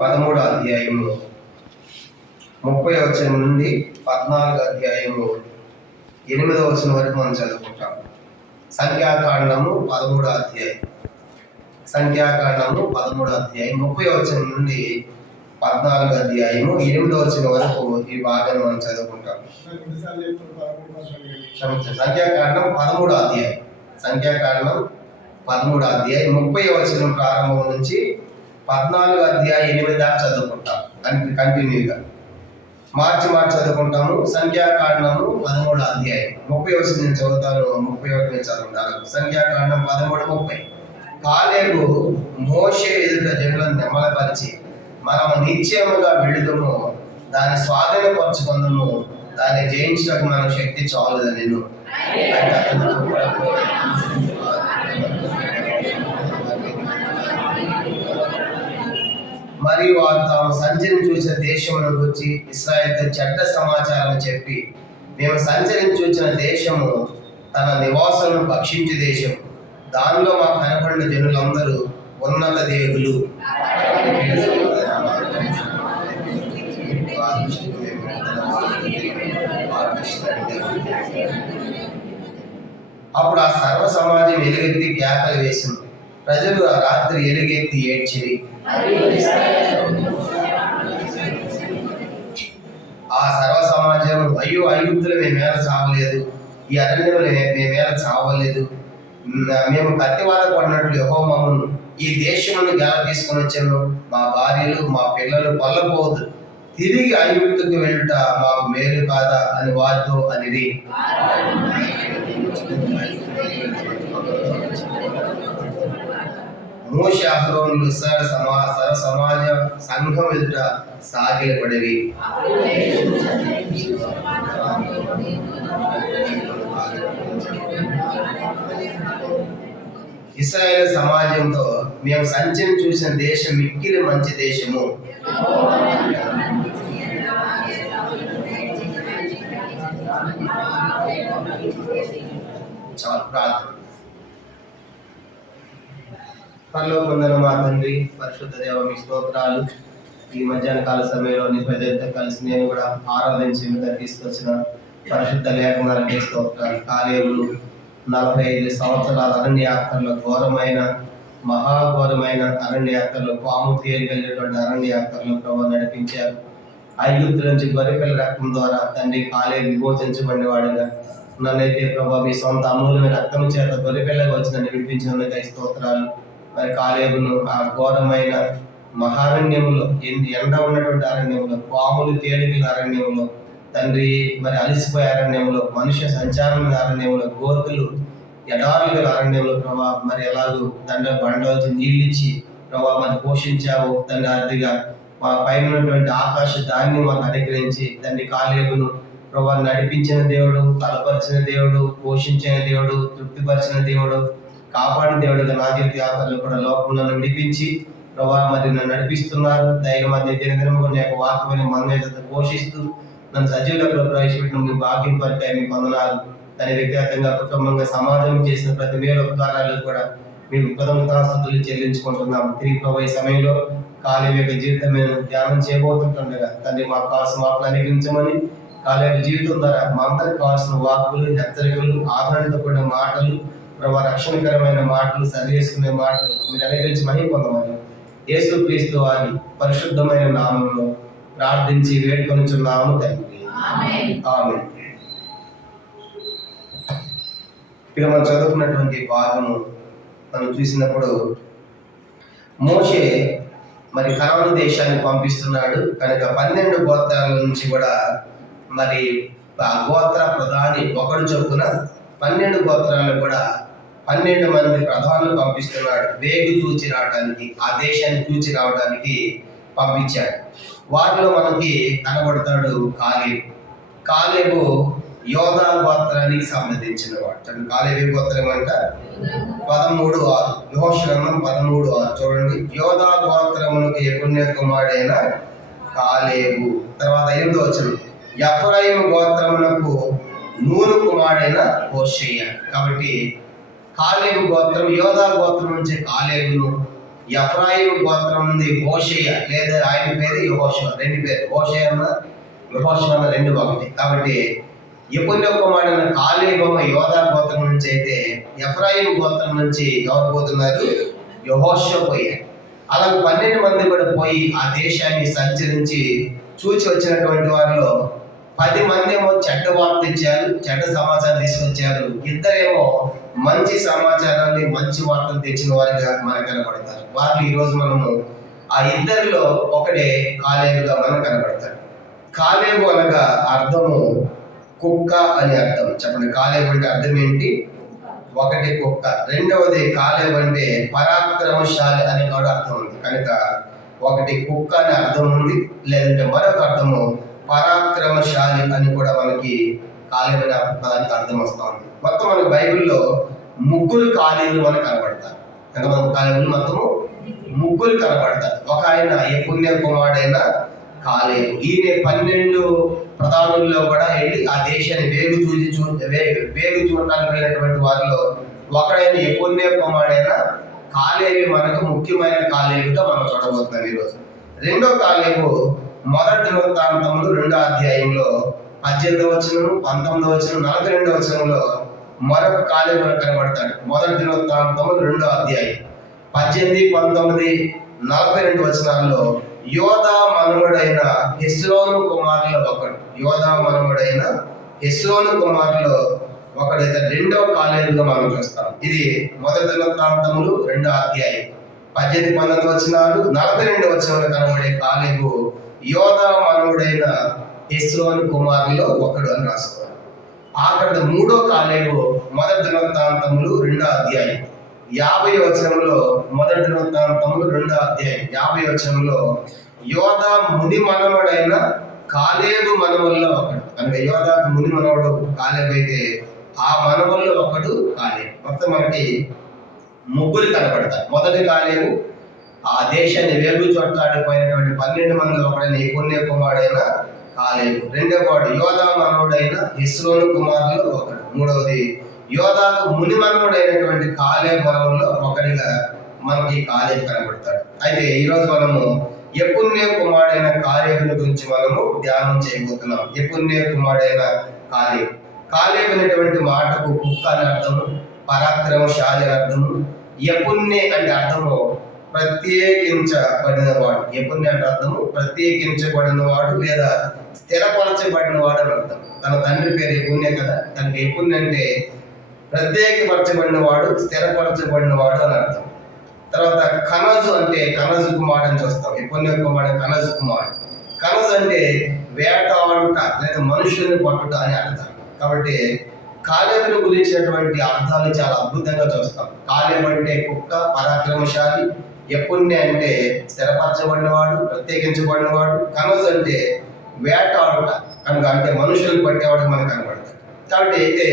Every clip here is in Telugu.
13వ అధ్యాయము 30వ వచనం నుండి 14వ అధ్యాయము 8వ వచనం వరకు మనం చదువుకుంటాం. సంఖ్యాకాండము 13వ అధ్యాయం 30వ వచనం నుండి 14వ అధ్యాయము 8వ వచనం వరకు ఈ భాగాన్ని మనం చదువుకుంటాం. సంఖ్యాకాండం 13వ అధ్యాయం 30వ వచనం ప్రారంభం నుంచి 14వ అధ్యాయం 8 దాకా చదువుకుంటాం. కంటిన్యూగా మార్చి చదువుకుంటాము. సంఖ్యాకాండము 13వ అధ్యాయం 30వ వచనం నేను చదువుతాను, 31 నేను చదువుతాను. సంఖ్యాకాండం 13:30. కాలేబు మోషే ఎదుట జనులను నెమ్మలపరిచి, మనము నిశ్చయముగా వెళ్ళుదుము, దాన్ని స్వాధీనపరచుకుందుము, దాన్ని జయించడానికి మన శక్తి చాలదు నేను. మరియు వారు తాము సంచరించి చూసిన దేశమును గురించి ఇశ్రాయేలుతో చెడ్డ సమాచారం చెప్పి, మేము సంచరించి చూసిన దేశము తన నివాసులను భక్షించే దేశం, దానిలో మాకు కనపడిన జనులందరూ ఉన్నత దేవులు. అప్పుడు ఆ సర్వ సమాజం ఎలుగెత్తి కేకలు వేసింది. ప్రజలు ఆ రాత్రి ఎలుగెత్తి ఏడ్చిరి. ఆ సర్వ సమాజం, అయ్యో ఐగుప్తులు మేమేళ చావలేదు, ఈ అరణ్యములు మేమేళ చావలేదు, మేము కత్తివాత పడినట్లు యెహోవా మమ్మను ఈ దేశమును గెల తీసుకొని వచ్చాను, మా భార్యలు మా పిల్లలు కొల్లపోదు, తిరిగి ఐగుప్తుకు వెళ్ళుట మాకు మేలు కాదా అని వారితో అనిది. మోషే అహరోనులు సర్వ సమాజ సంఘం ఎదుట సాగిలపడిరి. ఇశ్రాయేలు సమాజంతో, మేము సంచయం చూసిన దేశం మిక్కిలి మంచి దేశము. చాలా ప్రార్థన. పరలోకమందున్న మా తండ్రి, పరిశుద్ధ దేవ, మీ స్తోత్రాలు. ఈ మధ్యాహ్న కాల సమయంలో నీ ప్రజలతో కలిసి నేను కూడా ఆరాధించి తీసుకొచ్చిన పరిశుద్ధ లేఖనాలకే స్తోత్రాలు. కాలేబులు 45 సంవత్సరాల అరణ్యయాత్రలో ఘోరమైన మహాఘోరమైన అరణ్యయాత్రలో, పాము తేలిగలిగినటువంటి అరణ్యయాత్రలో ప్రభావ నడిపించారు. ఐగుప్తు నుంచి గొర్రెపిల్ల రక్తం ద్వారా తండ్రి కాలేబు విమోచించబడినవాడుగా, నన్నైతే ప్రభావ మీ సొంత అమూల్యమైన రక్తం చేత గొర్రెపిల్లగా వచ్చి నన్ను విడిపించినందుకు స్తోత్రాలు. మరి కాలేబును ఆ ఘోరమైన మహారణ్యములో, ఎండ ఉన్నటువంటి అరణ్యంలో, పాములు తేలికల అరణ్యంలో తండ్రి, మరి అలసిపోయే అరణ్యంలో, మనుష్య సంచారం అరణ్యంలో, గోతులు ఎడారుల అరణ్యంలో ప్రభా మరి ఎలాగూ తండ్రి బండవచ్చు నీళ్ళు ఇచ్చి ప్రభా మరి పోషించావు తండ్రి. అదిగా మా పైన ఉన్నటువంటి ఆకాశ దాన్ని మాకు అనుగ్రహించి తండ్రి కాలేబును ప్రభా నడిపించిన దేవుడు, బలపరిచిన దేవుడు, పోషించిన దేవుడు, తృప్తిపరిచిన దేవుడు, కాపాడిన దేవుడుగా నా జీవిత యాత్రలు కూడా లోకంలో విడిపించి ప్రభా మరి నన్ను నడిపిస్తున్నారు. దైవ మధ్య దినదినము నీ యొక్క వాక్యమైన మన పోషిస్తూ నన్ను సజీవులకు ప్రవేశపెట్టిన మీ భాగ్యం పరికాయ మీ వందనాలు. దాని వ్యక్తిగతంగా, కుటుంబంగా, సమాజం చేసిన ప్రతి మేలు ఉపకారాలు కూడా మేము కృతజ్ఞతాస్తుతులు చెల్లించుకుంటున్నాం. తిరిగి ప్రభు ఈ సమయంలో కాలేబు యొక్క జీవితం మేము ధ్యానం చేయబోతుంటుండగా తండ్రి మాకు కావాల్సిన వాకులు అనుగ్రహించమని, కాలేబు జీవితం ద్వారా మా అందరికి కావాల్సిన వాకులు, హెచ్చరికలు, ఆదరణతో కూడిన మాటలు, ప్రభా రక్షణకరమైన మాటలు, సరిచేసుకునే మాటలు మీరు అనుగ్రహించి మహిమ పొందమని యేసు క్రీస్తు వారి పరిశుద్ధమైన నామంలో ప్రార్థించి వేడుకొనుచున్నాము తండ్రి. ఆమేన్. ఇక్కడ మనం చదువుకున్నటువంటి భాగము మనం చూసినప్పుడు, మోషే మరి కనాను దేశాన్ని పంపిస్తున్నాడు కనుక 12 గోత్రాల నుంచి కూడా మరి ఆ గోత్ర ప్రధాని ఒకడు చొప్పున 12 గోత్రాలు కూడా 12 మంది ప్రధానులు పంపిస్తున్నాడు. వేగు చూచి రావడానికి, ఆ దేశాన్ని చూచి రావడానికి పంపించాడు. వారిలో మనకి కనబడతాడు కాలేబు. కాలేబు యోధా గోత్రానికి సంబంధించిన వాడు. కాలేబు గోత్రం అంట 13:6 యెహోషువ 13:6 చూడండి. యోధా గోత్రమునకు యెఫున్నె కుమారుడైన కాలేబు. తర్వాత 8వ వచనం, ఎఫ్రాయిము గోత్రమునకు నూను కుమారుడైన హోషేయ. కాబట్టి కాలేబు గోత్రం, యోధా గోత్రం నుంచి కాలేబును, ఎఫ్రాయిము గోత్రం నుండి హోషేయ లేదా ఆయన పేరు యెహోషువ, రెండు పేరు హోషేయ అన్న యెహోషువ అన్న రెండు ఒకటి. కాబట్టి యెఫున్నె కుమారుడైన కాలేబు యోధా గోత్రం నుంచి అయితే ఎఫ్రాయిము గోత్రం నుంచి ఎవరు పోతున్నారు? యెహోషువ పోయారు. అలా 12 మంది కూడా పోయి ఆ దేశాన్ని సంచరించి చూచి వచ్చినటువంటి వారిలో 10 మంది ఏమో చెడ్డ వార్త ఇచ్చారు, చెడ్డ సమాచారం తీసుకొచ్చారు. ఇద్దరేమో మంచి సమాచారాన్ని, మంచి వార్తలు తెచ్చిన వారిగా మనకు కనబడతారు. వారిని ఈరోజు మనము ఆ ఇద్దరిలో ఒకడే కాలేబుగా మనకు కనబడతాడు. కాలేబు అనగా అర్థము కుక్క అని అర్థం. చెప్పండి, కాలేబు అంటే అర్థం ఏంటి? ఒకటి కుక్క. రెండవది కాలేబు అంటే పరాక్రమశాలి అని కూడా అర్థం ఉంది. కనుక ఒకటి కుక్క అని అర్థం ఉంది, లేదంటే మరొక అర్థము పరాక్రమశాలి అని కూడా మనకి కాలేబు అనే పదానికి అర్థం వస్తూ ఉంది. మొత్తం మనకి బైబిల్లో ముగ్గురు కాలేబులు మనకు కనబడతారు. అంటే మనకు కాలేబులు మొత్తము ముగ్గురు కనబడతారు. ఒక ఆయన యెఫున్నె కుమారుడైన కాలేబు. ఈయన 12 ప్రధానుల్లో కూడా వెళ్ళి ఆ దేశాన్ని వేగు చూడటానికి వెళ్ళినటువంటి వారిలో ఒకడైన యెఫున్నె కుమారుడైన కాలేబు మనకు ముఖ్యమైన కాలేబుగా మనం చూడబోతున్నాం ఈరోజు. రెండో కాలేబు మొదటి దినవృత్తాంతములు 2వ అధ్యాయంలో 18వ వచనం, 19వ వచనం, 42వ వచనంలో మరొక కాలేబు మనకు కనబడతాడు. మొదటి దినవృత్తాంతములు 2వ అధ్యాయం 18, 19, 42 వచనాల్లో యోధా మనుమడైన హెస్రోను కుమారులో ఒకడు. యోధా మనుమడైన హెస్రోను కుమారులో ఒకడైతే రెండవ కాలేబుగా మనం చూస్తాం. ఇది మొదటి దినవృత్తాంతములు 2వ అధ్యాయం 18, 19 వచనాలు, 42 వచనంలో కనబడే కాలేబు యోధా మనుమడైన హెస్రోను కుమారులో ఒకడు అని రాసుకోవాలి. అక్కడ మూడో కాలేబు మొదటి దినవృత్తాంతములు 2వ అధ్యాయం 50 వచనంలో, మొదటి దినవృత్తాంతములు 2వ అధ్యాయం 50 వచనంలో యోధా ముని మనవడైన కాలేబు మనవల్లో ఒకడు. కనుక యోధా ముని మనవడు కాలేబు అయితే ఆ మనవల్లో ఒకడు కాలేబు. మొత్తం మనకి ముగ్గురు కనబడతారు. మొదటి కాలేబు ఆ దేశాన్ని వేగు చోట్లాడిపోయినటువంటి 12 మందిలో ఒకడైన యెఫున్నె కుమారుడైన కాలేబు. రెండవ వాడు యోధా మనవడైన హెస్రోను కుమారులో ఒకడు. మూడవది యోధాకు ముని మనవడైనటువంటి కాలేబు మనవల్లో ఒకడిగా మనకి కాలేబు కనబడతాడు. అయితే ఈరోజు మనము యెఫున్నె కుమారుడైన కాలేబుని గురించి మనము ధ్యానం చేయబోతున్నాం. యెఫున్నె కుమారుడైన కాలేబు. కాలేబు అనేటువంటి మాటకు కుక్క అని అర్థము, పరాక్రమశాలి అని అర్థము. యెఫున్నె అంటే అర్థము ప్రత్యేకించబడినవాడు. యెఫున్నె అంటే అర్థము ప్రత్యేకించబడినవాడు లేదా స్థిరపరచబడినవాడు అని అర్థం. తన తండ్రి పేరు యెఫున్నె కదా, తనకి యెఫున్నె అంటే ప్రత్యేకపరచబడినవాడు, స్థిరపరచబడినవాడు అని అర్థం. తర్వాత కనజు అంటే కనజు కుమారుడు అని చూస్తాం. యెఫున్నె కుమారుడు కనజు కుమారుడు. కనజు అంటే వేటాడుట లేదా మనుషుల్ని పట్టుట అని అర్థం. కాబట్టి కాలేబును గురించినటువంటి అర్థాలు చాలా అద్భుతంగా చూస్తాం. కాలేబు అంటే కుక్క, పరాక్రమశాలి. యెఫున్నె అంటే స్థిరపరచబడినవాడు, ప్రత్యేకించబడినవాడు. కనజు అంటే వేటాడుట కనుక, అంటే మనుషులను పట్టేవాడు మనకు కనబడతాడు. కాబట్టి అయితే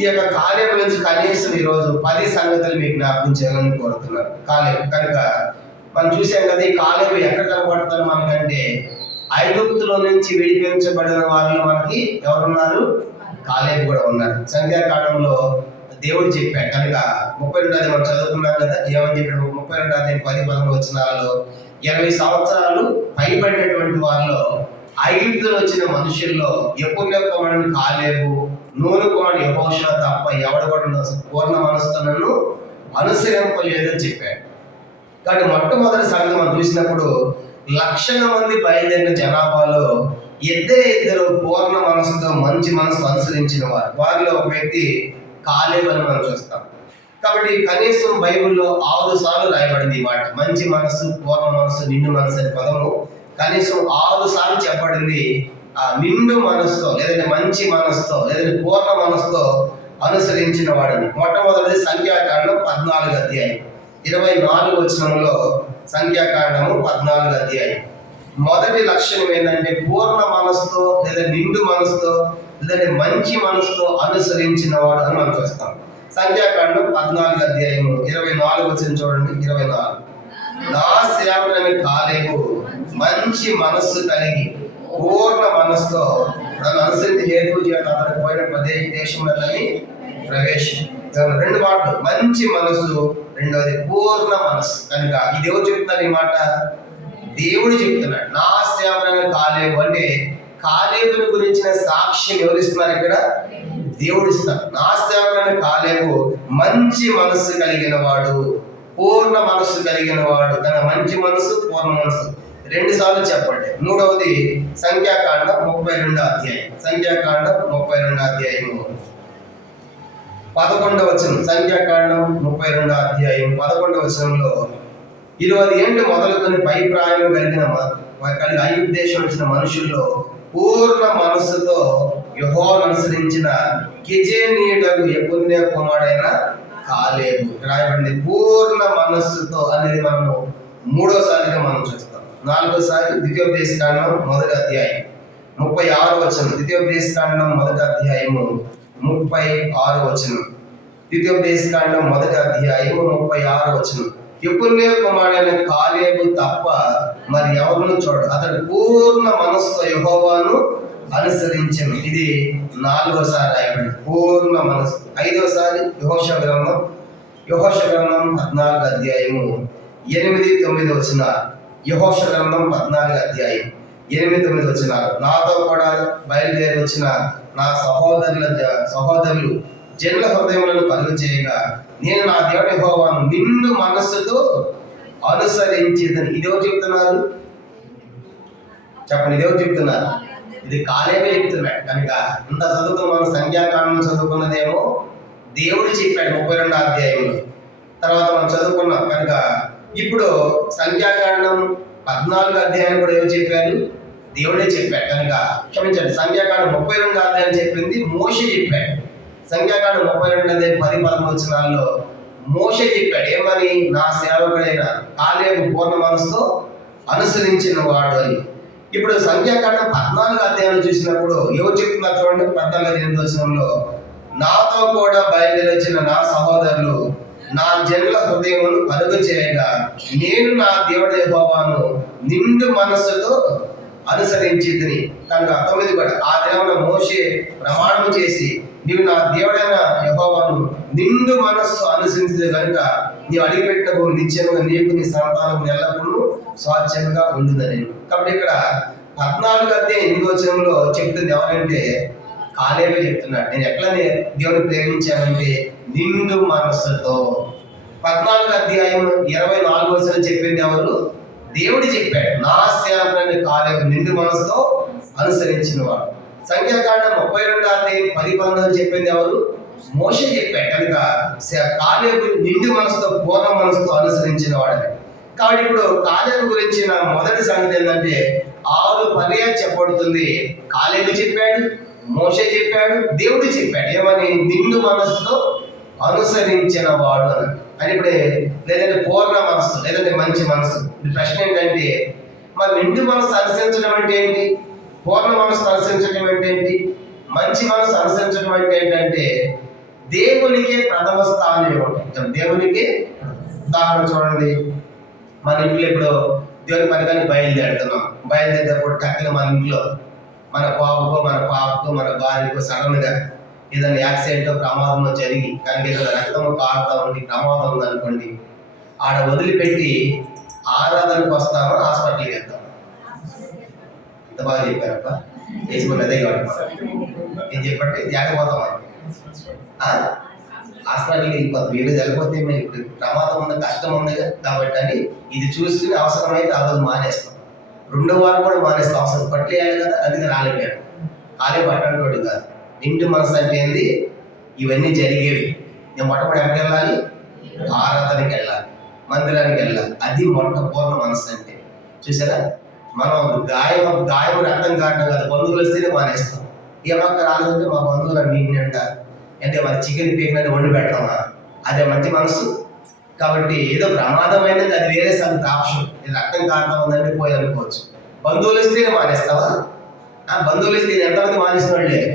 ఈ యొక్క కాలేబు నుంచి కనీసం ఈరోజు 10 సంగతులు మీకు జ్ఞాపకం చేయాలని కోరుతున్నాను. కాలేబు కనుక మనం చూసాం కదా, ఈ కాలేబు ఎక్కడ కనబడతారు మనకంటే ఐగుప్తులో నుంచి విడిపించబడిన వారిలో మనకి ఎవరున్నారు? కాలేబు కూడా ఉన్నారు. సంఖ్యాకాండంలో దేవుడు చెప్పాడు కనుక 32 మనం చదువుకున్నాం కదా, ఏమని చెప్పాడు? 32 10, 11 వచనాలలో 20 సంవత్సరాలు పైబడినటువంటి వారిలో ఐగుప్తులో వచ్చిన మనుషుల్లో యెఫున్నె కుమారుడు కాలేబు, నూను కుమారుడు యెహోషువ తప్ప ఎవడు కూడా పూర్ణ మనసుతో నన్ను అనుసరింపలేదని చెప్పాడు. కాబట్టి మొట్టమొదటి సంగతి మనం చూసినప్పుడు 1,00,000 మంది బయలుదేరిన జనాభాలో ఇద్దరు పూర్ణ మనసుతో మంచి మనసు అనుసరించిన వారిలో ఒక వ్యక్తి కాలేబు అని మనం చూస్తాం. కాబట్టి కనీసం బైబిల్లో 6 సార్లు రాయబడింది ఈ మాట. మంచి మనసు, పూర్ణ మనసు, నిండు మనసు అనే పదము కనీసం 6 సార్లు చెప్పబడింది. ఆ నిండు మనసుతో లేదంటే మంచి మనసుతో లేదంటే పూర్ణ మనసుతో అనుసరించిన వాడిని. మొట్టమొదటిది సంఖ్యాకాండం 14వ అధ్యాయం 24వ వచనంలో. సంఖ్యాకాండము 14వ అధ్యాయం మొదటి లక్షణం ఏంటంటే పూర్ణ మనసుతో లేదా నిండు మనసుతో లేదంటే మంచి మనసుతో అనుసరించిన వాడు అని మనం చూస్తాం. సంఖ్యాకాండం 14వ అధ్యాయము 24వ వచనం చూడండి. 24 నా సేవకుడైన కాలేబు మంచి మనస్సు కలిగి పూర్ణ మనసుతో నన్ను అనుసరించి హేతువు చేత అతనికి పోయిన దేశంలోని ప్రవేశం. 2 మాటలు, మంచి మనసు, రెండవది పూర్ణ మనస్సు. కనుక ఇది ఎవరు చెప్తున్నారు ఈ మాట? దేవుడు చెప్తున్నాడు. నా సేవకుడైన కాలేబు అంటే కాలేబుని గురించిన సాక్ష్యం ఎవరు ఇస్తున్నారు ఇక్కడ? దేవుడు ఇస్తున్నారు. నా సేవకుడైన కాలేబు మంచి మనస్సు కలిగిన వాడు, పూర్ణ మనస్సు కలిగిన వాడు. కనుక మంచి మనస్సు, పూర్ణ మనస్సు రెండు సార్లు చెప్పండి. మూడవది సంఖ్యాకాండం 32వ అధ్యాయం. సంఖ్యాకాండం 32వ అధ్యాయము 11వ వచనం. సంఖ్యాకాండం 32వ అధ్యాయం 11వ వచనంలో 20 ఏళ్ళు మొదలుకొని పై ప్రాయం కలిగి ఐగుప్తు దేశం వచ్చిన మనుషుల్లో పూర్ణ మనస్సుతో యెహోవాను అనుసరించిన కెజేనీయుడగు యెఫున్నె కుమారుడైన కాలేబు. రాయబడింది పూర్ణ మనస్సుతో అనేది మనము మూడోసారిగా మనం చూస్తాం. నాలుగోసారి ద్వితీయోపదేశకాండం 1వ అధ్యాయం 36వ వచనం. ద్వితీయోపదేశకాండం 1వ అధ్యాయము 36వ వచనం. ద్వితీయోపదేశకాండం 1వ అధ్యాయము 36వ వచనం. యెఫున్నె కుమారుడైన కాలేబు తప్ప మరి ఎవరిని చూడడు, అతడు పూర్ణ మనస్సుతో యెహోవాను అనుసరించను. ఇది 4వసారి రాయబడి పూర్ణ మనస్సు. 5వసారి యెహోషువ గ్రంథం 14వ అధ్యాయము 8-9 వచనాలు. యెహోషువ గ్రంథం 14వ అధ్యాయం 8-9 వచనాలు. నాతో కూడా బయలుదేరి వచ్చిన నా సహోదరులు జనుల హృదయములను కలుగు చేయగా నేను నా దేవుని యెహోవాను నిండు మనస్సుతో అనుసరించేదని. ఇదేవో చెప్తున్నారు? చెప్పండి, ఇదేవో చెప్తున్నారు? ఇది కాలేబే చెప్తున్నాడు. కనుక ఇంత చదువుకున్న మనం సంఖ్యాకాండం చదువుకున్నదేమో దేవుడు చెప్పాడు 32వ అధ్యాయంలో. తర్వాత మనం చదువుకున్నాం. కనుక ఇప్పుడు సంఖ్యాకాండం 14వ అధ్యాయం కూడా ఎవరు చెప్పారు? దేవుడే చెప్పాడు. కనుక క్షమించండి, సంఖ్యాకాండం 32వ అధ్యాయం చెప్పింది మోషే చెప్పాడు. సంఖ్యాకాండం 32వ అధ్యాయం 10-11 వచనాల్లో మోషే చెప్పాడు ఏమని? నా సేవకుడైన కాలేబు పూర్ణ మనసుతో అనుసరించిన వాడు అని. ఇప్పుడు సంఖ్యాకాండం 14వ అధ్యాయంలో చూసినప్పుడు ఎవరు చెప్తున్నారు చూడండి. 14-8 వచనంలో నాతో కూడా బయలుదేరి వచ్చిన నా సహోదరులు నా జనుల హృదయమును కలుగు చేయగా నేను నా దేవుడి యెహోవాను నిండు మనస్సుతో అనుసరించితిని. కనుక 9 కూడా ఆ దినమున మోషే ప్రమాణం చేసి నీవు నా దేవుడైన యెహోవాను నిండు మనస్సు అనుసరించదు కనుక నీవు అడిగిపెట్టిన భూమి నిత్యముగా నీకు నీ సంతానం ఎల్లప్పుడూ స్వాచ్ఛంగా ఉండుదని. కాబట్టి ఇక్కడ 14వ అధ్యాయం 8వ వచనంలో చెప్తుంది ఎవరంటే కాలేబే చెప్తున్నాడు. నేను ఎట్లా దేవుని ప్రేమించానంటే నిండు మనస్సుతో. 14వ అధ్యాయం 24వ వచనం చెప్పింది ఎవరు? దేవుడు చెప్పాడు. నా సేవకుడైన కాలేబు నిండు మనసుతో అనుసరించిన వాడు. సంఖ్యాకాండం 32వ అధ్యాయం 10-11 చెప్పింది ఎవరు? మోషే చెప్పాడు. కనుక కాలేబు నిండు మనసుతో పూర్ణ మనసుతో అనుసరించిన వాడని. కాబట్టి ఇప్పుడు కాలేబు గురించిన మొదటి సంగతి ఏంటంటే 6 పర్యాయాలు చెప్పబడుతుంది. కాలేబు చెప్పాడు, మోషే చెప్పాడు, దేవుడు చెప్పాడు. ఏమని? నిండు మనసుతో అనుసరించిన వాడు అని. ఇప్పుడే లేదంటే పూర్ణ మనసు లేదంటే మంచి మనసు. ప్రశ్న ఏంటంటే మరి నిండు మనసు అనుసరించడం అంటే ఏంటి? పూర్ణ మనసు అనుసరించడం అంటే ఏంటి? మంచి మనసు అనుసరించడం అంటే ఏంటంటే దేవునికి ప్రథమ స్థానం ఇవ్వటం. దేవునికి ఉదాహరణ చూడండి. మన ఇంట్లో ఇప్పుడు దేవుని పనికాన్ని బయలుదేరుతున్నాం. బయలుదేరేటప్పుడు టక్కున మన ఇంట్లో మన పాపకు మన భార్యకు సడన్ గా ఏదైనా యాక్సిడెంట్ ప్రమాదంలో జరిగి కనుక ఏదైనా రక్తము కారుతా ఉండి ప్రమాదం ఉందనుకోండి, ఆడ వదిలిపెట్టి ఆరాధనకు వస్తామా హాస్పిటల్కి వెళ్తాం? ఎంత బాగా చెప్పారప్ప. వేసుకుంటే అదే కాదు ఏం చెప్పండి, జాగ్రత్త హాస్పిటల్కి వెళ్ళిపోతాం. వీళ్ళు వెళ్ళిపోతే మేము ఇప్పుడు ప్రమాదం ఉంది, కష్టం ఉంది కాబట్టి అని ఇది చూసుకుని అవసరమైతే ఆ రోజు మానేస్తాం. 2వ వారం కూడా మానేస్తాం. అవసరం పట్లేయాలి కదా, అందుకే రాలేపాడు. కాలే పట్టడం కాదు. నిండు మనసు అంటే ఏంది? ఇవన్నీ జరిగేవి. నేను మొట్టమొదటి ఎక్కడికి వెళ్ళాలి? ఆరాధనకి వెళ్ళాలి, మందిరానికి వెళ్ళాలి. అది పూర్ణ మనసు అంటే. చూసారా, మనం గాయం రక్తం కారణం కాదు, బంధువులు వస్తేనే మానేస్తాం. ఏమక్క రాలేదంటే మా బంధువులు మీటిని అంటారు అంటే మరి చికెన్ పీకినట్టు వండి పెడతామా? అదే మంచి మనసు. కాబట్టి ఏదో ప్రమాదమైనది అది వేరే సంగతి, ఆప్షన్. రక్తం కారణం ఉందంటే పోయి అనుకోవచ్చు. బంధువులు ఇస్తేనే మానేస్తావా? బంధువులు ఇస్తే ఎంతమంది మానేసిన వాళ్ళు లేదు.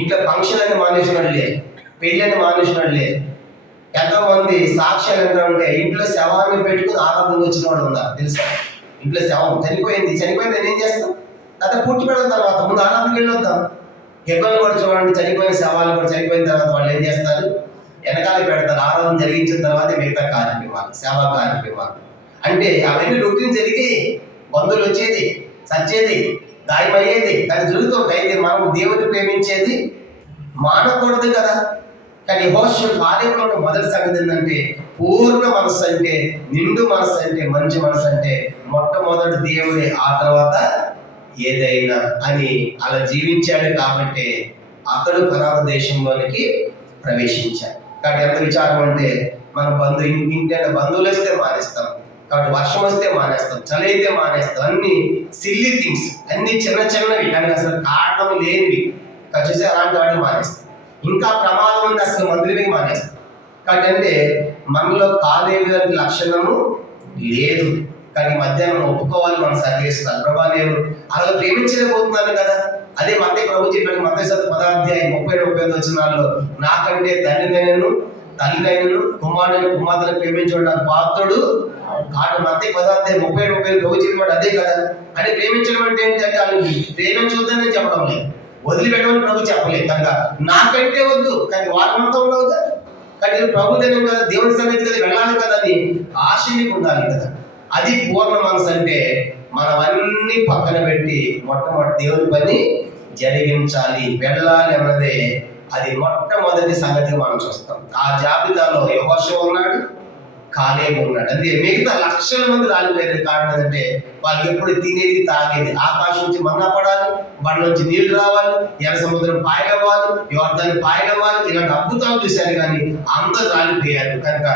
ఇంట్లో ఫంక్షన్ అని మానేసిన వాళ్ళు లేదు, పెళ్ళి అని మానేసిన వాళ్ళు లేదు. ఎంతోమంది సాక్ష్యాలు ఎంత ఉంటే ఇంట్లో శవాన్ని పెట్టుకుని ఆరాధన వచ్చిన వాళ్ళు ఉన్నారు తెలుసా? ఇంట్లో శవం చనిపోయింది ఏం చేస్తాం? అదే పుట్టి పెడతాం తర్వాత ముందు ఆరాధనకి వెళ్ళొద్దాం. ఇబ్బంది కూడా చూడండి, చనిపోయిన శవాలు కూడా చనిపోయిన తర్వాత వాళ్ళు ఏం చేస్తారు? వెనకాల పెడతారు. ఆరాధన జరిగించిన తర్వాత మిగతా కార్యక్రమాలు, సేవా కార్యక్రమాలు. అంటే అవన్నీ రొటీన్ జరిగి బంధువులు వచ్చేది, చచ్చేది, గాయమయ్యేది, దాన్ని జరుగుతుంటాయి. అయితే మనం దేవుని ప్రేమించేది మానకూడదు కదా. కానీ యెహోషువ కార్యంలో మొదటి సంగతి ఏంటంటే పూర్ణ మనస్సు అంటే, నిండు మనస్సు అంటే, మంచి మనస్సు అంటే మొట్టమొదటి దేవుడే, ఆ తర్వాత ఏదైనా అని అలా జీవించాడు. కాబట్టి అతడు కనాను దేశంలోనికి ప్రవేశించాడు. కాబట్టి ఎంత విచారం అంటే మన ఇంటి బంధువులు వస్తే మానేస్తాం, కాబట్టి వర్షం వస్తే మానేస్తాం, చలి అయితే మానేస్తాం, అన్ని సిల్లీ థింగ్స్, అన్ని చిన్న చిన్నవి కానీ అసలు కారణం లేనివి చూసి అలాంటి వాటిని మానేస్తాం. ఇంకా ప్రమాదం ఉంది అసలు మందిరమే మానేస్తాం. కాబట్టి అంటే మనలో కాలేవి లక్షణము లేదు. కానీ మధ్యాహ్నం ఒప్పుకోవాలి, మనం సరిచేస్తాం. ప్రభా నేను అలా ప్రేమించలేకపోతున్నాను కదా. అదే మత్తయి ప్రభు చెప్పాడు, మత్తయి 10:30-35 వచనాల్లో నాకంటే తండ్రినైనను తల్లినైనను కుమారుడైన కుమార్తెను ప్రేమించడం నాకు పాత్రుడు కాదు. మత్తయి 10:30-35 ప్రభు చెప్పాడు అదే కదా. అంటే ప్రేమించడం అంటే ఏంటంటే వాళ్ళని ప్రేమించొద్దని చెప్పడం లేదు, వదిలిపెట్టమని ప్రభు చెప్పలేదు. కనుక నాకంటే వద్దు, కానీ వారంతా ఉండవు కదా. కానీ ప్రభు దేని కదా, దేవుని సన్నిధి కదా వెళ్ళాలి కదా అని ఆశ నీకు ఉండాలి కదా. అది పూర్ణ మనసు అంటే మనం అన్ని పక్కన పెట్టి మొట్టమొదటి దేవుని పని జరిగించాలి, వెళ్ళాలి అన్నదే అది మొట్టమొదటి సంగతి మనం చూస్తాం. ఆ జాబితాలో యెహోషువ ఉన్నాడు, కాలేబు ఉన్నాడు. అంటే మిగతా లక్షల మంది రాలిపోయారు. కారణం ఏంటంటే వాళ్ళకి ఎప్పుడు తినేది తాగేది, ఆకాశం నుంచి మన్నా పడాలి, బండ నుంచి నీళ్లు రావాలి, ఎర్ర సముద్రం పాయలవ్వాలి, యోర్దాను పాయలవ్వాలి, ఇలాంటి అద్భుతాలు చూశారు. కానీ అందరూ రాలిపోయారు. కనుక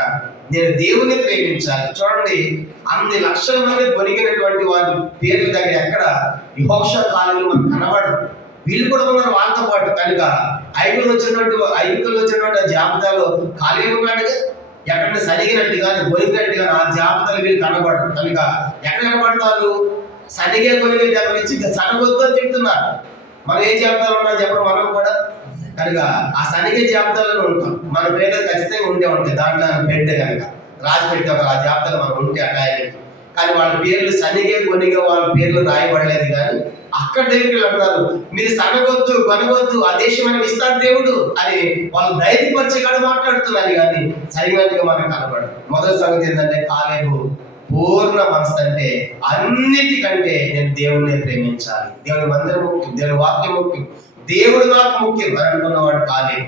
నేను దేవుని ప్రేమించాలి. చూడండి, అన్ని లక్షల మంది పొరిగినటువంటి వారి పేర్ల దగ్గర ఎక్కడ యెహోషువ కాలంలో మనకు కనబడదు. వీళ్ళు కూడా ఉన్నారు వాళ్ళతో పాటు. కనుక ఐగుప్తులో వచ్చినటువంటి జాబితాలో కాలేబు ఉన్నాడుగా. ఎక్కడ సరిగినట్టు కానీ బొరిగినట్టుగా ఆ జాబితాలు వీళ్ళు కనబడరు. కనుక ఎక్కడ కనబడతారు? సరిగే కొనిగే దగ్గర నుంచి సనగొద్దు అని చెప్తున్నారు. మనం ఏ జాబితాలు ఉన్నా చెప్పడం మనం కూడా. కనుక ఆ సనిగే జాబితాలో ఉంటాం. మన పేర్లు ఖచ్చితంగా ఉండే ఉంటాయి. దాంట్లో పెట్టే కనుక రాసి పెట్టే ఆ జాబితాలో మనం ఉంటే అటాయనికి. కానీ వాళ్ళ పేర్లు సనిగే కొనిగే వాళ్ళ పేర్లు రాయబడలేదు. కానీ అక్కడ దగ్గరికి అంటారు, మీరు సనగొద్దు కొనగొద్దు, ఆ దేశం మనకి ఇస్తాడు దేవుడు అని వాళ్ళు ధైర్యపరిచి కాడ మాట్లాడుతున్నారు. కానీ సరిగ్గా మనకు కనబడదు. మొదటి సంగతి ఏంటంటే కాలేబు పూర్ణ మనసు అంటే అన్నిటికంటే నేను దేవుణ్ణి ప్రేమించాలి, దేవుని మందిరం ముఖ్యం, దేవుని వాక్యం ముఖ్యం, దేవుడు నాకు ముఖ్యం అని అనుకున్నవాడు కాలేబు.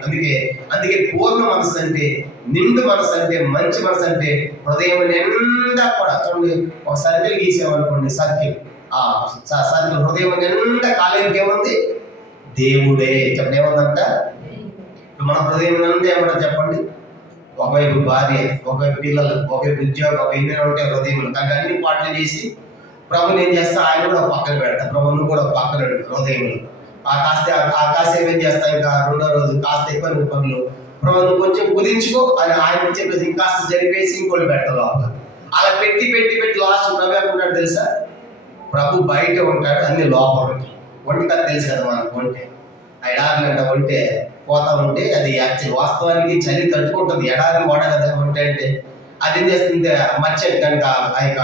అందుకే పూర్ణ మనసు అంటే, నిండు మనసు అంటే, మంచి మనసు అంటే హృదయం నిండా కూడా. చూడండి, ఒక సర్కిల్ గీసామనుకోండి, సర్కిల్ హృదయం నిండా కాలేబుకి ఏముంది? దేవుడే. చెప్పండి ఏముందంట? మన హృదయం నిండా ఏమన్నా చెప్పండి? ఒకవైపు భార్య, ఒకవైపు పిల్లలు, ఒకవైపు ఉద్యోగం, ఒక ఎన్నో ఉంటే హృదయంలో. కానీ అన్ని పాటలు చేసి ప్రభుని ఏం చేస్తా, ఆయన కూడా ఒక పక్కన పెడతా, ప్రభుని కూడా ఒక పక్కన హృదయంలో. ఆ కాసేపు ఏం చేస్తా, ఇంకా రెండో రోజు కాస్త ఎక్కువ పనులు, ప్రభు నువ్వు కొంచెం కుదించుకో అని ఆయన చెప్పేసి ఇంకాస్త జరిపేసి ఇంకోటి పెడతా లోపల. అలా పెట్టి పెట్టి పెట్టి లాస్ట్ ప్రభు అనుకుంటాడు తెలుసా? ప్రభు బయట ఉంటాడు, అన్ని లోపల ఉంటాయి. ఒంటికి తెలుసు కదా మనకు. ఒంటే ఎడారిలంట, ఒంటే పోతా ఉంటే అది యాక్చువల్ వాస్తవానికి చలి తట్టుకుంటుంది. ఎడారి వాడ కదా ఒంటే అంటే. అది ఏం చేస్తుంది, మర్చెంట్ కనుక ఆ యొక్క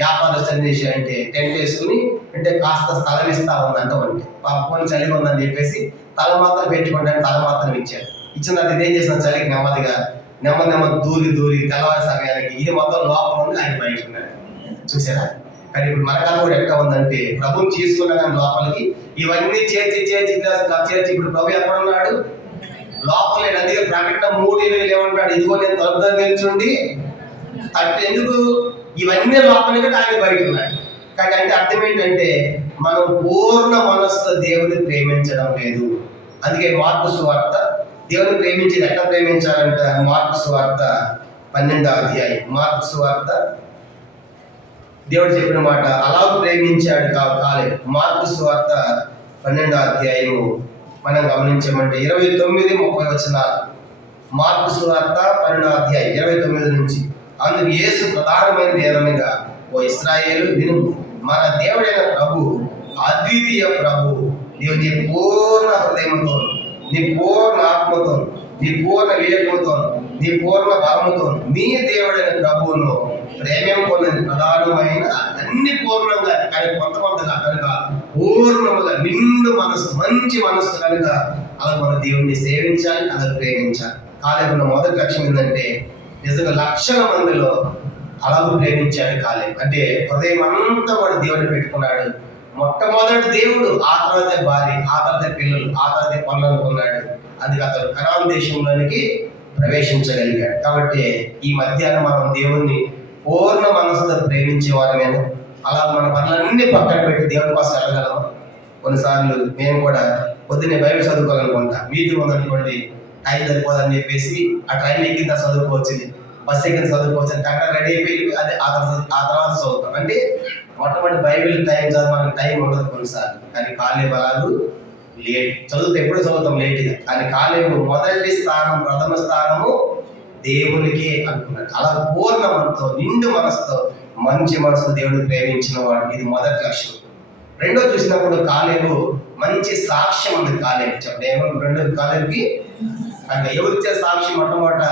వ్యాపారస్తులు చేశారంటే టెంట్ వేసుకుని అంటే కాస్త స్థలం ఇస్తా ఉందంట ఒంటే. పాపం చలిగా ఉందని చెప్పేసి తల మాత్రం పెట్టుకుంటాను, తల మాత్రం ఇచ్చాడు. ఇచ్చిన తర్వాత ఇదేం చేసిన చలికి నెమ్మది దూరి తెల్లవారి సమయానికి ఇది మొత్తం లోపల ఉంది, ఆయన బయట ఉన్నాడు. చూసారా? కానీ ఇప్పుడు మన కథ కూడా ఎట్లా ఉందంటే ప్రభుని తీసుకున్నా కానీ లోపలికి ఇవన్నీ చేర్చి ఇప్పుడు ప్రభు ఎక్కడ ఉన్నాడు? లోపలే. అందుకే ప్రకటన 3:20 ఏమంటాడు? ఇదిగో నేను తలుపుతో నిల్చుండి అంటే ఎందుకు ఇవన్నీ లోపలికి ఆయన బయట ఉన్నాడు. కానీ అంటే అర్థం ఏంటంటే మనం పూర్ణ మనస్సుతో దేవుని ప్రేమించడం లేదు. అందుకే మార్కు సువార్త దేవుని ప్రేమించేది ఎట్లా ప్రేమించాలంట? మార్కు సువార్త 12వ అధ్యాయం. మార్కు సువార్త దేవుడు చెప్పిన మాట అలా ప్రేమించాడు కాలేబు. మార్కు సువార్త 12వ అధ్యాయము మనం గమనించమంటే 29-30 వచనాలు. మార్కు సువార్త 12వ అధ్యాయం 29 నుంచి. అందుకు యేసు ప్రధానమైనది ఏదనగా, ఓ ఇశ్రాయేలు వినుము, మన దేవుడైన ప్రభు అద్వితీయ ప్రభు. నీవు నీ పూర్ణ హృదయంతో, నీ పూర్ణ ఆత్మతో, నీ పూర్ణ వివేకంతో, నీ పూర్ణ బలముతో నీ దేవుడైన ప్రభువును ప్రేమింపొందిన ప్రధానమైన అన్ని పూర్ణంగా, కానీ కొంతమందిగా కనుక పూర్ణముగా నిండు మనసు, మంచి మనసు కనుక అలా మన దేవుణ్ణి సేవించాలి, అలా ప్రేమించాలి. కాలేబులో మొదటి లక్ష్యం ఏంటంటే నిజంగా లక్షల మందిలో అలాగూ ప్రేమించాడు కాలేబు. అంటే హృదయం అంతా కూడా దేవుడిని పెట్టుకున్నాడు. మొట్టమొదటి దేవుడు, ఆ తర్వాత భార్య, ఆ తర్వాత పిల్లలు, ఆ తర్వాత పనులు అనుకున్నాడు. అందుకే అతను కనాన్ దేశంలోనికి ప్రవేశించగలిగాడు. కాబట్టి ఈ మధ్యాహ్నం మనం దేవుణ్ణి పూర్ణ మనసుతో ప్రేమించే వారమేనా? అలా మన పనులన్నీ పక్కన పెట్టి దేవుని కోసం వెళ్ళగలం. కొన్నిసార్లు నేను కూడా పొద్దున్నే బైబిల్ చదువుకోవాలనుకుంటా, మీటింగ్ ఉందనుకోండి, టైం సరిపోదని చెప్పేసి ఆ ట్రైన్ ఎక్కిందా చదువుకోవచ్చు, బస్ ఎక్కిన చదువుకోవచ్చు అని కరెక్ట్గా రెడీ అయిపోయి అది ఆ తర్వాత చదువుతాం. అంటే మొట్టమొదటి బైబిల్ టైం చదువు మనకు టైం ఉండదు కొన్నిసార్లు. కానీ కాలేబు అలాగూ లేట్ చదువుతాం, ఎప్పుడు చదువుతాం లేట్గా. కానీ కాలేబు మొదటి స్థానం, ప్రథమ స్థానము దేవునికి అనుకున్నాడు. అలా పూర్ణ మనతో, నిండు మనసుతో, మంచి మనసు దేవుడు ప్రేమించిన వాడు. ఇది మొదటి లక్ష్యం. రెండో చూసినప్పుడు కాలేబు మంచి సాక్ష్యం ఉంది. కాలేబు చెప్పండి ఏమన్నా రెండోది కాలేబుకి అంటే ఎవరిచ్చే సాక్ష్యం? మొట్టమొదట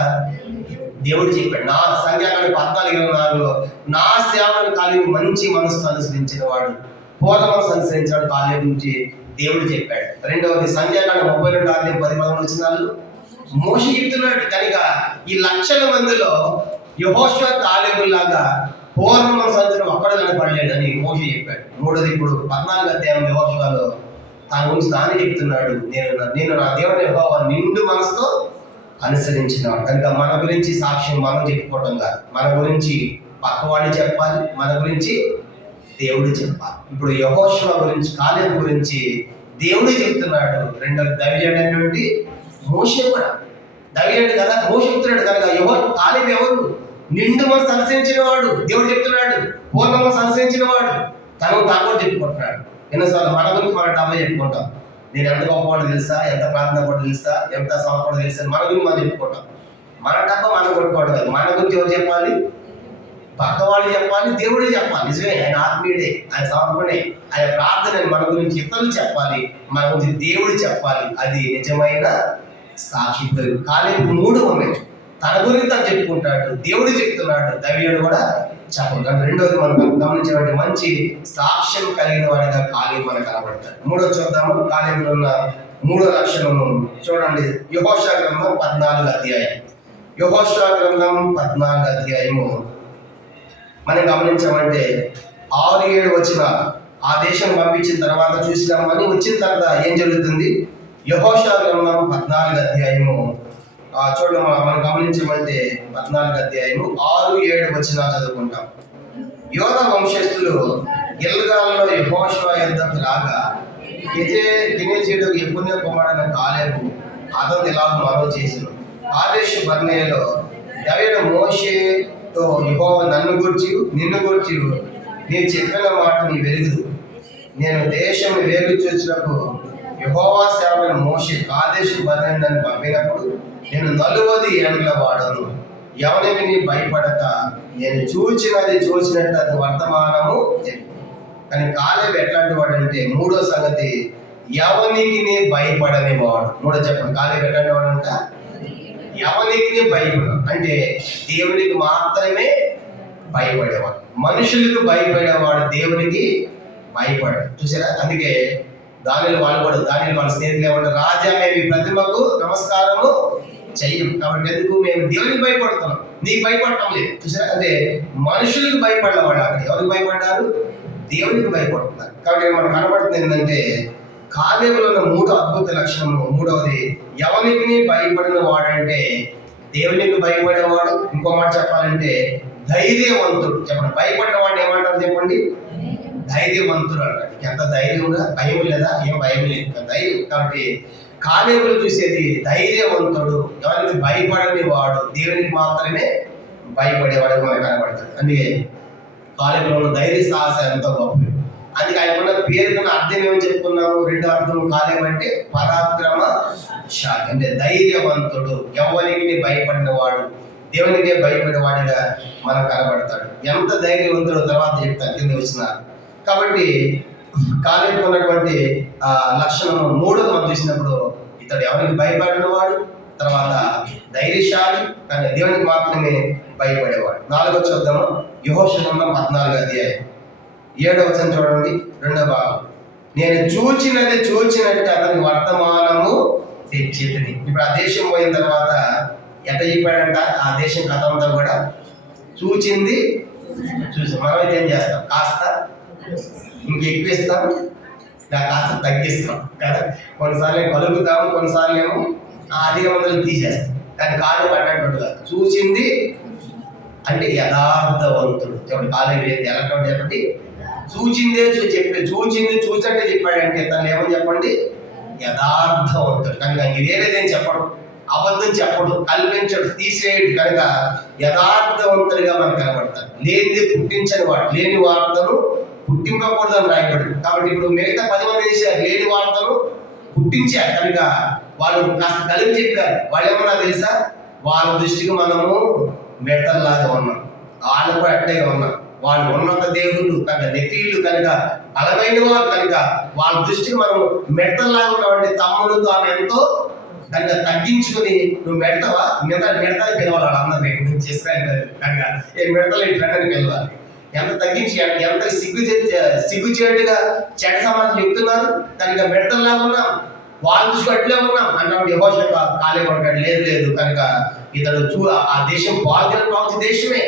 దేవుడు చెప్పాడు, నా సంఖ్యాకాండం 14:24లో నా సేవలను కాలేబు మంచి మనసుతో అనుసరించిన వాడు, పూర్ణ మనసు అనుసరించాడు కాలేబు నుంచి దేవుడు చెప్పాడు. రెండవది సంఖ్యాకాండం 32:10-11 మోషే చెప్తున్నాడు. కనుక ఈ లక్షల మందిలో యెహోషువ కాలేబులాగా పూర్ణ మనసు అనుసరించడం ఒక్కడ కనపడలేదని మోషే చెప్పాడు. మూడోది ఇప్పుడు 14వ అధ్యాయం యెహోషువలో తన గురించి తానే చెప్తున్నాడు, నేను నా దేవుని యెహోవా నిండు మనసుతో అనుసరించినాడు. కనుక మన గురించి సాక్ష్యం మనం చెప్పుకోవడం కాదు, మన గురించి పక్కవాడు చెప్పాలి, మన గురించి దేవుడు చెప్పాలి. ఇప్పుడు యెహోషువ గురించి, కాలేబు గురించి దేవుడు చెప్తున్నాడు. రెండవ దైవజనుడు అనేటువంటి మోషే కూడా దైవజనుడు కదా, మోషే చెప్తున్నాడు. కనుక కాలేబు ఎవరు? నిండు మనసు అనుసరించిన వాడు. దేవుడు చెప్తున్నాడు పూర్ణ మనసు అనుసరించిన వాడు. తాను కూడా చెప్పుకుంటున్నాడు. ఎన్నోసార్లు మన గురించి మన డబ్బా చెప్పుకుంటాం. నేను ఎంత గొప్పవాడు తెలుసా, ఎంత ప్రార్థన కూడా తెలుసా, ఎంత సమర్పణ తెలుసా, మన గురించి మనం చెప్పుకుంటాం. మన డబ్బా మనం కొట్టుకోవడం కాదు. మన గురించి ఎవరు చెప్పాలి? పక్కవాళ్ళు చెప్పాలి, దేవుడే చెప్పాలి. నిజమే, ఆయన ఆత్మీయుడే, ఆయన సమర్పణే, ఆయన ప్రార్థన మన గురించి ఇతరులు చెప్పాలి, మన గురించి దేవుడు చెప్పాలి. అది నిజమైన సాక్షి. కాలేబు 3 ఉన్నాయి. తన గురించి తను చెప్పుకుంటాడు, దేవుడు చెప్తున్నాడు, దైవజనుడు కూడా చెప్పాలి. రెండోది మనం గమనించినటువంటి మంచి సాక్ష్యం కలిగిన వాడిగా కాలేబు మనకు కనబడతాడు. మూడో చూద్దాము. కాలేబులో ఉన్న 3వ లక్షణము చూడండి. యెహోషువ గ్రంథం 14వ అధ్యాయం. యెహోషువ గ్రంథం 14వ అధ్యాయము మనం గమనించామంటే 6-7 వచనాలు. ఆ దేశం పంపించిన తర్వాత చూసినామని వచ్చిన తర్వాత ఏం జరుగుతుంది? యెహోషువ గ్రంథం 14వ అధ్యాయము చూడండి, మనం గమనించమంటే 14వ అధ్యాయము 6-7 వచనాలు చదువుకుంటాం. యోధా వంశస్థులు గిల్గాలులో యెహోషువ యుద్ధకు రాగా కెనెజీయుడు యెఫున్నె కుమారుడైన కాలేబు అతను ఇలా మనవి చేసెను. కాదేషు బర్నేలో దావీదు మోషేతో, యెహోవా నిన్ను గూర్చి నేను చెప్పిన మాట నీ వెలుగుదు. నేను దేశం వేగు చూసినప్పుడు యెహోవా సేవకుడైన మోషే కాదేషు బర్నేను పంపినప్పుడు నేను 40 ఏండ్ల వాడను. ఎవరికి నీ భయపడక నేను చూచినట్టు అది వర్తమానము చెప్పు. కానీ కాలేబు ఎట్లాంటి వాడు అంటే, మూడో సంగతి, ఎవరికి నీ భయపడని వాడు. మూడో చెప్పండి, కాలేబు ఎట్లాంటి వాడు అంట? ఎవరికి భయపడ అంటే దేవునికి మాత్రమే భయపడేవాడు. మనుషులకు భయపడేవాడు, దేవునికి భయపడాడు. చూసారా? అందుకే దానిలో వాళ్ళ స్నేహితులు ఏమంటారు? రాజా, మేము ఈ ప్రతిమకు నమస్కారము చెయ్యం. కాబట్టి ఎందుకు? మేము దేవునికి భయపడుతున్నాం, నీకు భయపడటం లేదు. చూసారా? అంటే మనుషులకు భయపడేవాళ్ళు అక్కడ ఎవరికి భయపడ్డారు? దేవునికి భయపడుతున్నారు. కాబట్టి మనకు కనబడుతుంది ఏంటంటే కాలేబులో ఉన్న 3 అద్భుత లక్షణము. మూడవది, ఎవరికి భయపడిన వాడంటే దేవునికి భయపడేవాడు. ఇంకో మాట చెప్పాలంటే ధైర్యవంతుడు. చెప్పండి, భయపడిన వాడు ఏమంటారు చెప్పండి? ధైర్యవంతుడు అంటారు. ఎంత ధైర్యంగా, భయం లేదా? ఏం భయం లేదు, ధైర్యం. కాబట్టి కాలేబులు చూసేది ధైర్యవంతుడు, ఎవరికి భయపడని వాడు, దేవునికి మాత్రమే భయపడేవాడు మనకు కనబడతాడు. అందుకే కాలేబులో ఉన్న ధైర్య సాహసం ఎంతో గొప్ప. అందుకే ఆయనకున్న పేరుకున్న అర్థం ఏమని చెప్పుకున్నాము? 2వ అర్థం కాలేబు అంటే పరాక్రమశాలి, అంటే ధైర్యవంతుడు, ఎవరికి భయపడిన వాడు, దేవునికే భయపడేవాడిగా మనకు కనబడతాడు. ఎంత ధైర్యవంతుడో తర్వాత చెప్తాను కింద వచ్చినారు. కాబట్టి కాలేబు ఉన్నటువంటి లక్షణము 3వ మనం చూసినప్పుడు, ఇతడు ఎవరికి భయపడిన వాడు, తర్వాత ధైర్యశాలి, కానీ దేవునికి మాత్రమే భయపడేవాడు. 4వ చూద్దాము. యెహోషువ గ్రంథం 14వ అధ్యాయం 7వ వచనం చూడండి, 2వ భాగం. నేను చూచినట్టు అతని వర్తమానము తెచ్చితిని. ఇప్పుడు ఆ దేశం పోయిన తర్వాత ఎట్ట చెప్పాడంట ఆ దేశం కథ అంతా కూడా చూచింది చూసి మనమైతే ఏం చేస్తాం, కాస్త ఇంకెక్కిస్తాం, కాస్త తగ్గిస్తాం కదా. కొన్నిసార్లు కలుగుతాం, కొన్నిసార్లు ఏమో అధిక మందులు తీసేస్తాం. దాని కాలు పడినట్టుగా చూసింది అంటే యథార్థవంతుడు. చెప్పండి కాలేజీ ఎలాంటి చెప్పండి, చూచిందే చూచింది చూసంటే చెప్పాడంటే తను ఏమని చెప్పండి, యథార్థవంతుడు. కనుక వేరేదేం చెప్పడు, అబద్ధం చెప్పడు, కల్పించడు, తీసేయడు. కనుక యథార్థవంతుడిగా మనకు కనబడతాడు. లేనిది పుట్టించని వాడు, లేని వార్తను పుట్టింపకూడదని రాయబడి. కాబట్టి ఇప్పుడు మిగతా 10 మంది చేశారు, లేని వార్తను పుట్టించారు. కనుక వాళ్ళు కాస్త కలిపి చెప్పారు. వాళ్ళు ఏమన్నా తెలుసా, వాళ్ళ దృష్టికి మనము మెడతల్లాగా ఉన్నాం, వాళ్ళు కూడా అట్టేగా ఉన్నాం. వాళ్ళు ఉన్నత దేవుళ్ళు కనుక, నెఫీలు కనుక, బలమైన వారు కనుక వాళ్ళ దృష్టికి మనం మెడతల్లాగా ఉన్నామంటే తమ్ముడు తాను ఎంతో కనుక తగ్గించుకుని, నువ్వు మెడతవా మెడతని పిలవాలి. వాళ్ళందరినీ చేసుకుని కనుక ఏ మెడతలు ఇట్లని పిలవాలి. ఎంత తగ్గించి ఎంత సిగ్గుచేటుగా చెడ్డ సమాజం చెప్తున్నారు. కనుక మెడతల్లాగా ఉన్నాం, వాళ్ళ దృష్టి అట్లే ఉన్నాం అన్నప్పుడు యెహోషువ కాలేబు అంటాడు, లేదు కనుక ఇతడు ఆ దేశం బాగుంది దేశమే,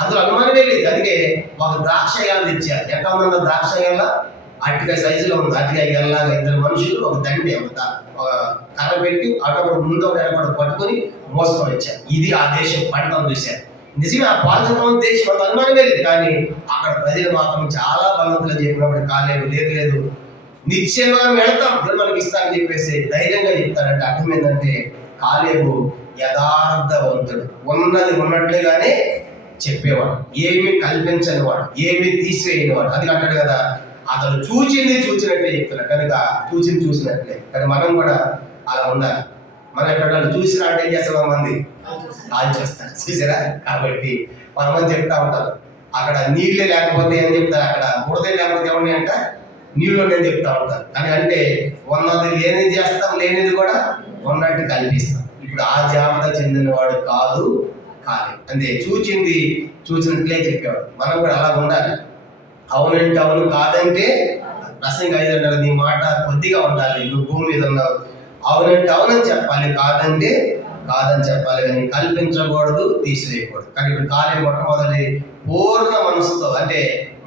అందులో అనుమానమే లేదు. అందుకే ఒక ద్రాక్ష గెల తెచ్చారు. ఎట్లా ఉందన్న ద్రాక్ష గెల, అట్టిగా సైజులో ఉంది. అట్టిగా గెలలాగా 2 మనుషులు ఒక దండి ఒక కర్ర పెట్టి అటు ముందు ఒక పట్టుకొని మోసుకొని వచ్చారు. ఇది ఆ దేశం పంటను చూశారు. నిజంగా ఆ పాల్గొన్న దేశం అంత అనుమానమే లేదు. కానీ అక్కడ ప్రజలు మాత్రం చాలా బలవంతులు చెప్పినప్పుడు కాలేబు లేదు నిశ్చయంగా వెళతాం, మనకి ఇస్తానని చెప్పేసి ధైర్యంగా చెప్తారంటే అర్థం ఏంటంటే కాలేబు యథార్థవంతుడు, ఉన్నది ఉన్నట్లుగానే చెప్పేవాడు, ఏమి కల్పించని వాడు, ఏమి తీసివేయని వాడు. అది అంటాడు కదా, అతను చూసినట్లే చెప్తున్నాడు. కనుక చూసినట్లే. కానీ మనం కూడా అలా ఉండాలి. మనం ఎక్కడ చూసినా అంటే ఏం చేస్తాం, మంది కాల్ చేస్తారు చూసారా. కాబట్టి మనమని చెప్తా ఉంటారు, అక్కడ నీళ్ళే లేకపోతే ఏం చెప్తారు, అక్కడ బుడదే లేకపోతే ఏమన్నా అంట నీళ్ళు నేను చెప్తా ఉంటారు. కానీ అంటే ఉన్నది లేనిది చేస్తాం, లేనిది కూడా ఉన్నట్టు కల్పిస్తాం. ఇప్పుడు ఆ జాబితా చెందినవాడు కాదు అంతే, చూసినట్లే చెప్పేవాడు. మనం కూడా అలా ఉండాలి. అవునంటే అవును, కాదంటే ప్రసంగ 5 అంటారు, నీ మాట కొద్దిగా ఉండాలి. నువ్వు భూమి మీద ఉన్నావు, అవునంటే అవునని చెప్పాలి, కాదంటే కాదని చెప్పాలి. కానీ కల్పించకూడదు, తీసివేయకూడదు. కానీ ఇప్పుడు కాలేబు మొట్టమొదటి పూర్ణ మనసుతో, అంటే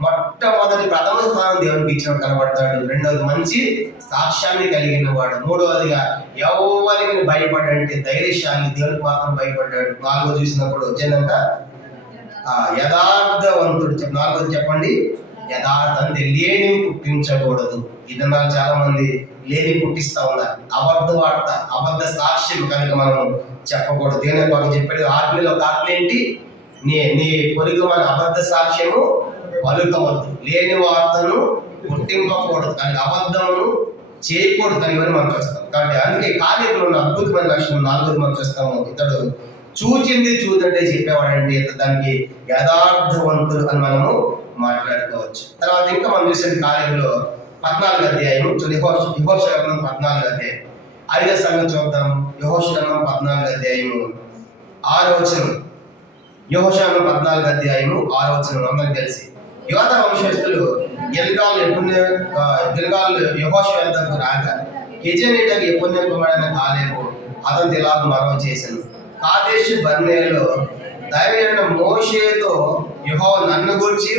మొట్టమొదటి ప్రథమ స్థానం దేవునికి ఇచ్చినట్టు కనబడతాడు. రెండవది మంచి సాక్ష్యాన్ని కలిగిన వాడు. మూడవదిగా ఎవరికి భయపడంటే ధైర్యశాలి, దేవునికి మాత్రం భయపడ్డాడు. 4 చూసినప్పుడు వచ్చేదంట యథార్థవంతుడు. 4 చెప్పండి, యథార్థం. లేని పుట్టించకూడదు. ఇదన్నా చాలా మంది లేని పుట్టిస్తా ఉన్నారు, అబద్ధ వార్త, అబద్ధ సాక్ష్యం కనుక మనం చెప్పకూడదు. దేవుని మనం చెప్పేది ఆత్మీయులు ఒక ఆత్మ ఏంటి, నీ పొరుగు మన అబద్ధ సాక్ష్యము పలుకవద్దు, లేని వార్తను పుట్టింపకూడదు, కానీ అబద్ధమును చేయకూడదు అని ఇవన్నీ మనం చూస్తాం. కాబట్టి అందుకే కాలేబులో ఉన్న అద్భుతమైన లక్షణం 4 మనం చూస్తాము. ఇతడు చూదంటే చెప్పేవాడంటే దానికి యథార్థవంతుడు అని మనము మాట్లాడుకోవచ్చు. తర్వాత ఇంకా మనం చూసేది కాలేబులో 14వ అధ్యాయం, యెహోషువ గ్రంథం 14వ అధ్యాయం 5వ సంగతి చూద్దాం. యెహోషువ గ్రంథం 14వ అధ్యాయము 6వ వచనం. యెహోషువ గ్రంథం 14వ అధ్యాయము 6వ వచనం అందరికి తెలిసి, యోధ వంశస్థులు గిల్గాల్ యెహోషువ వద్దకు రాగా కెజేనీయుడకు యెఫున్నె కుమారుడైన కాలేబు అతను ఇలాగు మనవి చేశాను, కాదేషు బర్నేలో దైవజనుడైన మోషేతో యెహోవా నన్ను గూర్చి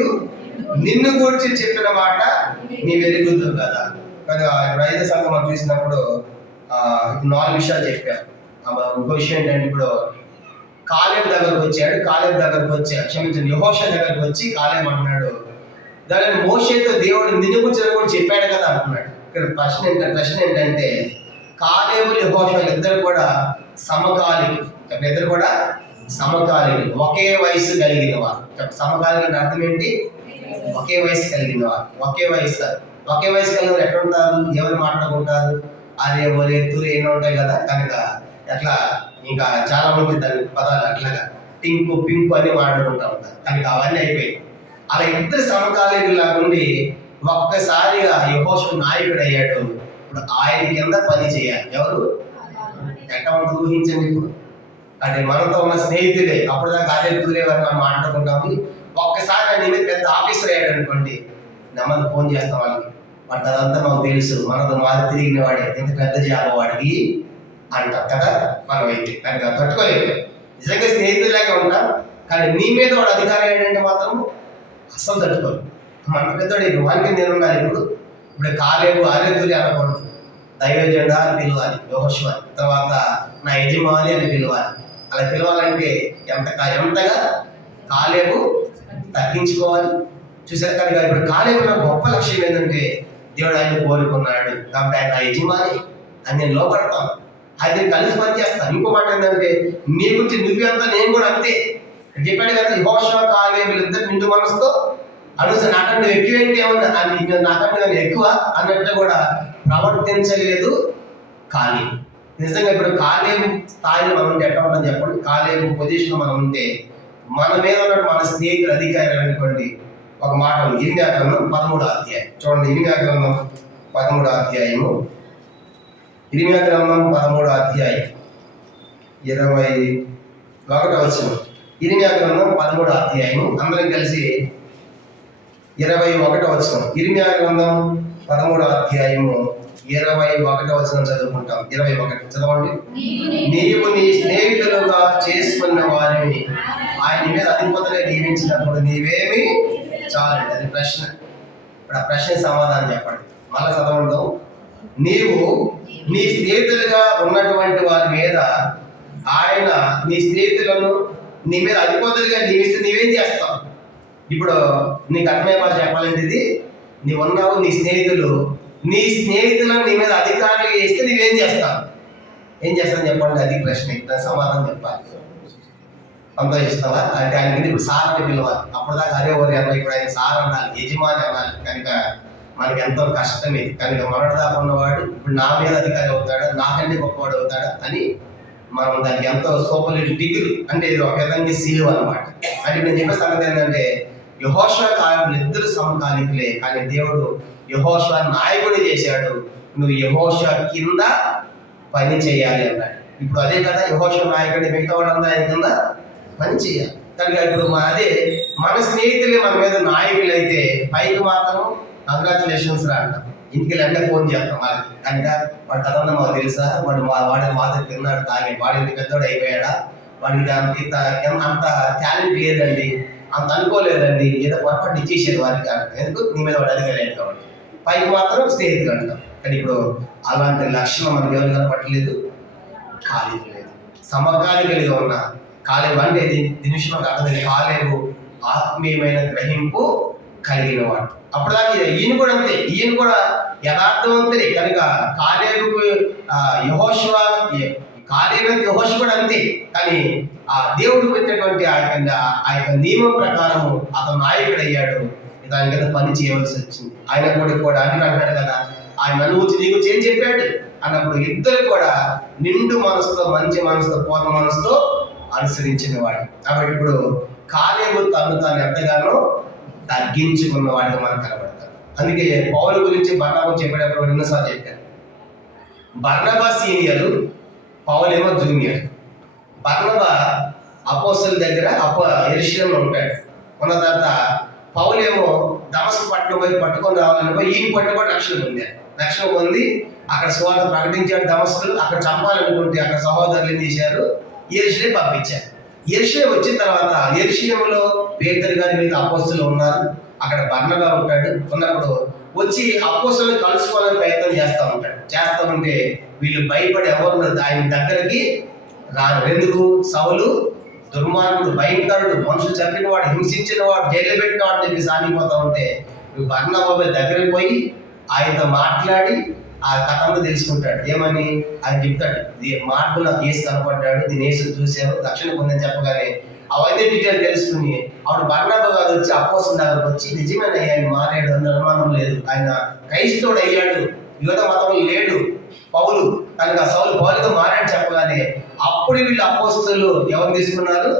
నిన్ను గూర్చి చెప్పిన మాట నీ వెరుగుద్దు కదా. కానీ ఇప్పుడు 5వ సంఘం మనం చూసినప్పుడు 4 విషయాలు చెప్పారు. ఇంకో విషయం ఏంటంటే, ఇప్పుడు కాలేబు దగ్గరకు వచ్చాడు, క్షమించండి, యెహోషువ దగ్గరకు వచ్చి కాలేబు అంటున్నాడు, దాని మోషేతో దేవుడు నిన్ను గురించి కూడా చెప్పాడు కదా అంటున్నాడు. ఇక్కడ ప్రశ్న ఏంటంటే కాలేబు యెహోషువ ఇద్దరు కూడా సమకాలికులు. ఒకే వయసు కలిగిన వారు. సమకాలిక అర్థం ఏంటి, ఒకే వయసు కలిగిన వారు. ఒకే వయసు కలిగిన వారు ఎక్కడ ఉంటారు, ఎవరు మాట్లాడుకుంటారు, అరే ఒరే తురే ఏమో ఉంటాయి కదా. కనుక అట్లా ఇంకా చాలా మంది దాని పదాలు అట్లాగా టింకు పింకు అని మాట్లాడుకుంటూ ఉంటారు. కనుక అవన్నీ అయిపోయి అలా ఇద్దరు సమకాలీకులా ఉండి ఒక్కసారిగా యెహోషువ నాయకుడు అయ్యాడు. ఇప్పుడు ఆయన కింద పని చేయాలి. ఎవరు ఎట్లా ఉంటుంది ఊహించండి. ఇప్పుడు అంటే మనతో ఉన్న స్నేహితులే, అప్పుడు దాకా అదే దూరేవారు మనం మాట్లాడుకుంటాము. ఒక్కసారి నేను పెద్ద ఆఫీసర్ అయ్యాడు అనుకోండి, నెమ్మది ఫోన్ చేస్తాం వాళ్ళకి, వాటి అదంతా మాకు తెలుసు, మనతో మాది తిరిగిన వాడే, ఎంత పెద్ద జాబ్ వాడికి అంటాం కదా. మనం అయితే కనుక తట్టుకోలేదు. నిజంగా స్నేహితులాగా ఉంటాం, కానీ నీ మీద వాడు అధికారం ఏంటంటే మాత్రం అస్సలు తట్టుకోరు. మన పెద్దోడు వానికి నేను ఉండాలి. ఇప్పుడు కాలేవు ఆరేతులు అనకూడదు, దైవజెండా అని పిలవాలి, యెహోషువ. తర్వాత నా యజమాని అని పిలవాలి. అలా పిలవాలంటే ఎంతగా కాలేవు తగ్గించుకోవాలి. చూసారు కనుక ఇప్పుడు కాలేవు నా గొప్ప లక్ష్యం ఏంటంటే దేవుడు ఆయన కోరుకున్నాడు కాబట్టి ఆయన నా యజమాని అని నేను లోపడతాను, ఆయన కలిసి పనిచేస్తాను. ఇంకో మాట ఏంటంటే నీ గురించి నువ్వెంత నేను కూడా అంతే చెప్పాడు కదా. యెహోషువ కాలేవు వీళ్ళిద్దరు నిండు మనసుతో అనుసరి నాకంటే ఎక్కువ ఏంటి ఏమన్నా నాకంటే కానీ ఎక్కువ అన్నట్టు కూడా ప్రవర్తించలేదు కాలేవు. నిజంగా ఇప్పుడు కాలేవు స్థాయిలో మనం ఉంటే ఎట్లా ఉంటుందని చెప్పండి. కాలేవు పొజిషన్ మనం ఉంటే మన మీద ఉన్నట్టు మన స్నేహితులు అధికారులు అనుకోండి. ఒక మాట ఇర్మియా గ్రంథం 13వ అధ్యాయం చూడండి. ఇర్మియా గ్రంథం 13వ అధ్యాయము, ఇర్మియా గ్రంథం 13వ అధ్యాయం 21వ వచనం. ఇర్మియా గ్రంథం 13వ అధ్యాయము అందరం కలిసి 21వ వచనం. ఇర్మియా గ్రంథం 13వ అధ్యాయము 21వ వచనం చదువుకుంటాం. 21 చదవండి. నీవు నీ స్నేహితులుగా చేసుకున్న వారిని ఆయన మీద అధిపతులుగా నియమించినప్పుడు నీవేమి చాలండి. అది ప్రశ్న. ఇప్పుడు ఆ ప్రశ్న సమాధానం చెప్పండి. మళ్ళా చదవండి. నీవు నీ స్నేహితులుగా ఉన్నటువంటి వారి మీద ఆయన నీ స్నేహితులను నీ మీద అధిపతులుగా నియమిస్తే నీవేం చేస్తావు? ఇప్పుడు నీకు అర్థమయ్యే మాట చెప్పాలంటే ఇది నీవు ఉన్నావు, నీ స్నేహితులను నీ మీద అధికారులు చేస్తే నువ్వేం చేస్తావు? ఏం చేస్తాను చెప్పండి, అది ప్రశ్న. దాని సమాధానం చెప్పాలి. సంతోషిస్తావా అంటే ఆయనకి ఇప్పుడు సార్ అని పిలవాలి. అప్పటిదాకా అరే ఓరి అన్న, ఇప్పుడు ఆయన సార్ అనాలి, యజమాని అనాలి. కనుక మనకి ఎంతో కష్టం ఇది. కనుక మొన్నటిదాకా ఉన్నవాడు ఇప్పుడు నా మీద అధికారి అవుతాడా, నాకంటే గొప్పవాడు అవుతాడా అని మనం దానికి ఎంతో సూపర్లేటివ్ డిగ్రీ అంటే ఇది ఒక విధంగా సీలు అనమాట. అంటే నేను చెప్పే సంగతి ఏంటంటే యెహోషువ కాలంలో ఇద్దరు సమకాలికులే, కానీ దేవుడు యెహోషువ నాయకుడి చేశాడు. నువ్వు యెహోషువ కింద పని చేయాలి అన్నాడు. ఇప్పుడు అదే కదా యెహోషువ నాయకుడి, మిగతా వాళ్ళందరూ ఆయన కింద పని చేయాలి. కనుక ఇప్పుడు మన స్నేహితులే మన మీద నాయకులు అయితే పైకి మాత్రం కంగ్రాచులేషన్స్ రా అంటాం, ఇంటికి వెళ్ళంటే ఫోన్ చేస్తాం వాళ్ళకి. కనుక వాడు కదన్నా మాకు తెలుసా, వాడు మాతో తిన్నాడు తాగి, వాడి ఇంటి పెద్దోడు అయిపోయాడా, వాడికి అంత టాలెంట్ లేదండి, అంత అనుకోలేదండి, ఏదో పొరపాటు ఇచ్చేసేది వారికి అంటాం. ఎందుకు నీ మీద వాడు అధికారులు కాబట్టి. పైకి మాత్రం స్నేహితులు అంటాం. కానీ ఇప్పుడు అలాంటి లక్షణం మనకి ఎవరు కనపట్టలేదు, ఖాళీ లేదు. సమకాలికలుగా ఉన్న కాలేవు అంటే దీని విషయంలో అర్థమైంది. కాలేవు ఆత్మీయమైన గ్రహింపు కలిగిన వాడు. అప్పటిదాకా ఈయన కూడా అంతే, ఈయన కూడా యథార్థవంతుడే. కనుక కాలేవుకు యెహోషువ కూడా అంతే. కానీ ఆ దేవుడు పెట్టినటువంటి ఆ యొక్క నియమం ప్రకారము అతను నాయకుడు అయ్యాడు. దాని కింద పని చేయవలసి వచ్చింది. ఆయన కూడా అని అంటాడు కదా, ఆయన అనుభూతి నీకు ఏం చెప్పాడు అన్నప్పుడు ఇద్దరు కూడా నిండు మనసుతో, మంచి మనసుతో, పూర్ణ మనసుతో అనుసరించిన వాడు. కాబట్టి ఇప్పుడు కాలేవు తాను ఎంతగానో తగ్గించుకున్న వాడిగా మనకు కనబడతాడు. అందుకే పౌలు గురించి బర్నబా చెప్పేటప్పుడు ఎన్నోసార్లు చెప్పారు. బర్నబా సీనియర్, పౌలు ఏమో జూనియర్. బర్నబా అపోస్తలుల దగ్గర యెరూషలేములో ఉంటాడు. ఉన్న తర్వాత పౌలు ఏమో దమస్కు పట్టణం పోయి పట్టుకొని రావాలని పోయి ఈయన పట్టుకొని రక్షణ పొంది అక్కడ సువార్త ప్రకటించాడు దమస్కులు. అక్కడ చంపాలనుకుంటే అక్కడ సహోదరులు ఏం చేశారు, యెరూషలేము పంపించారు. యెరూషలేము వచ్చిన తర్వాత యెరూషలేములో పేతురు గారి మీద అపోస్తలులు ఉన్నారు. అక్కడ బర్నబా ఉంటాడు. ఉన్నప్పుడు వచ్చి అపోస్తలులను కలుసుకోవాలని ప్రయత్నం చేస్తూ ఉంటే వీళ్ళు భయపడి ఎవరు ఆయన దగ్గరికి రాను. ఎందుకు? సౌలు దుర్మార్గుడు, భయంకరుడు, మనుషులు చంపిన వాడు, హింసించిన వాడు, జైలు పెట్టిన వాడు చెప్పి సాగిపోతా ఉంటే బర్నబా దగ్గరికి పోయి ఆయనతో మాట్లాడి ఆ కథను తెలుసుకుంటాడు. ఏమని ఆయన చెప్తాడు, మార్పు నాకు యేసు కనపడ్డాడు, దీని యేసు చూసాను, రక్షణ పొందని చెప్పగానే అవైతే డీటెయిల్ తెలుసుకుని ఆవిడ బర్నబా గారు వచ్చి అపోస్తలుల దగ్గరకు వచ్చి నిజమైన ఆయన మారాడు అని అనుమానం లేదు, ఆయన క్రైస్తవుడు అయ్యాడు, యూద మతంలో లేడు పౌలు, కనుక సౌలు పౌలుగా మారాడు చెప్పగానే అప్పుడు వీళ్ళు అపోస్తలులు ఎవరు తీసుకున్నారు,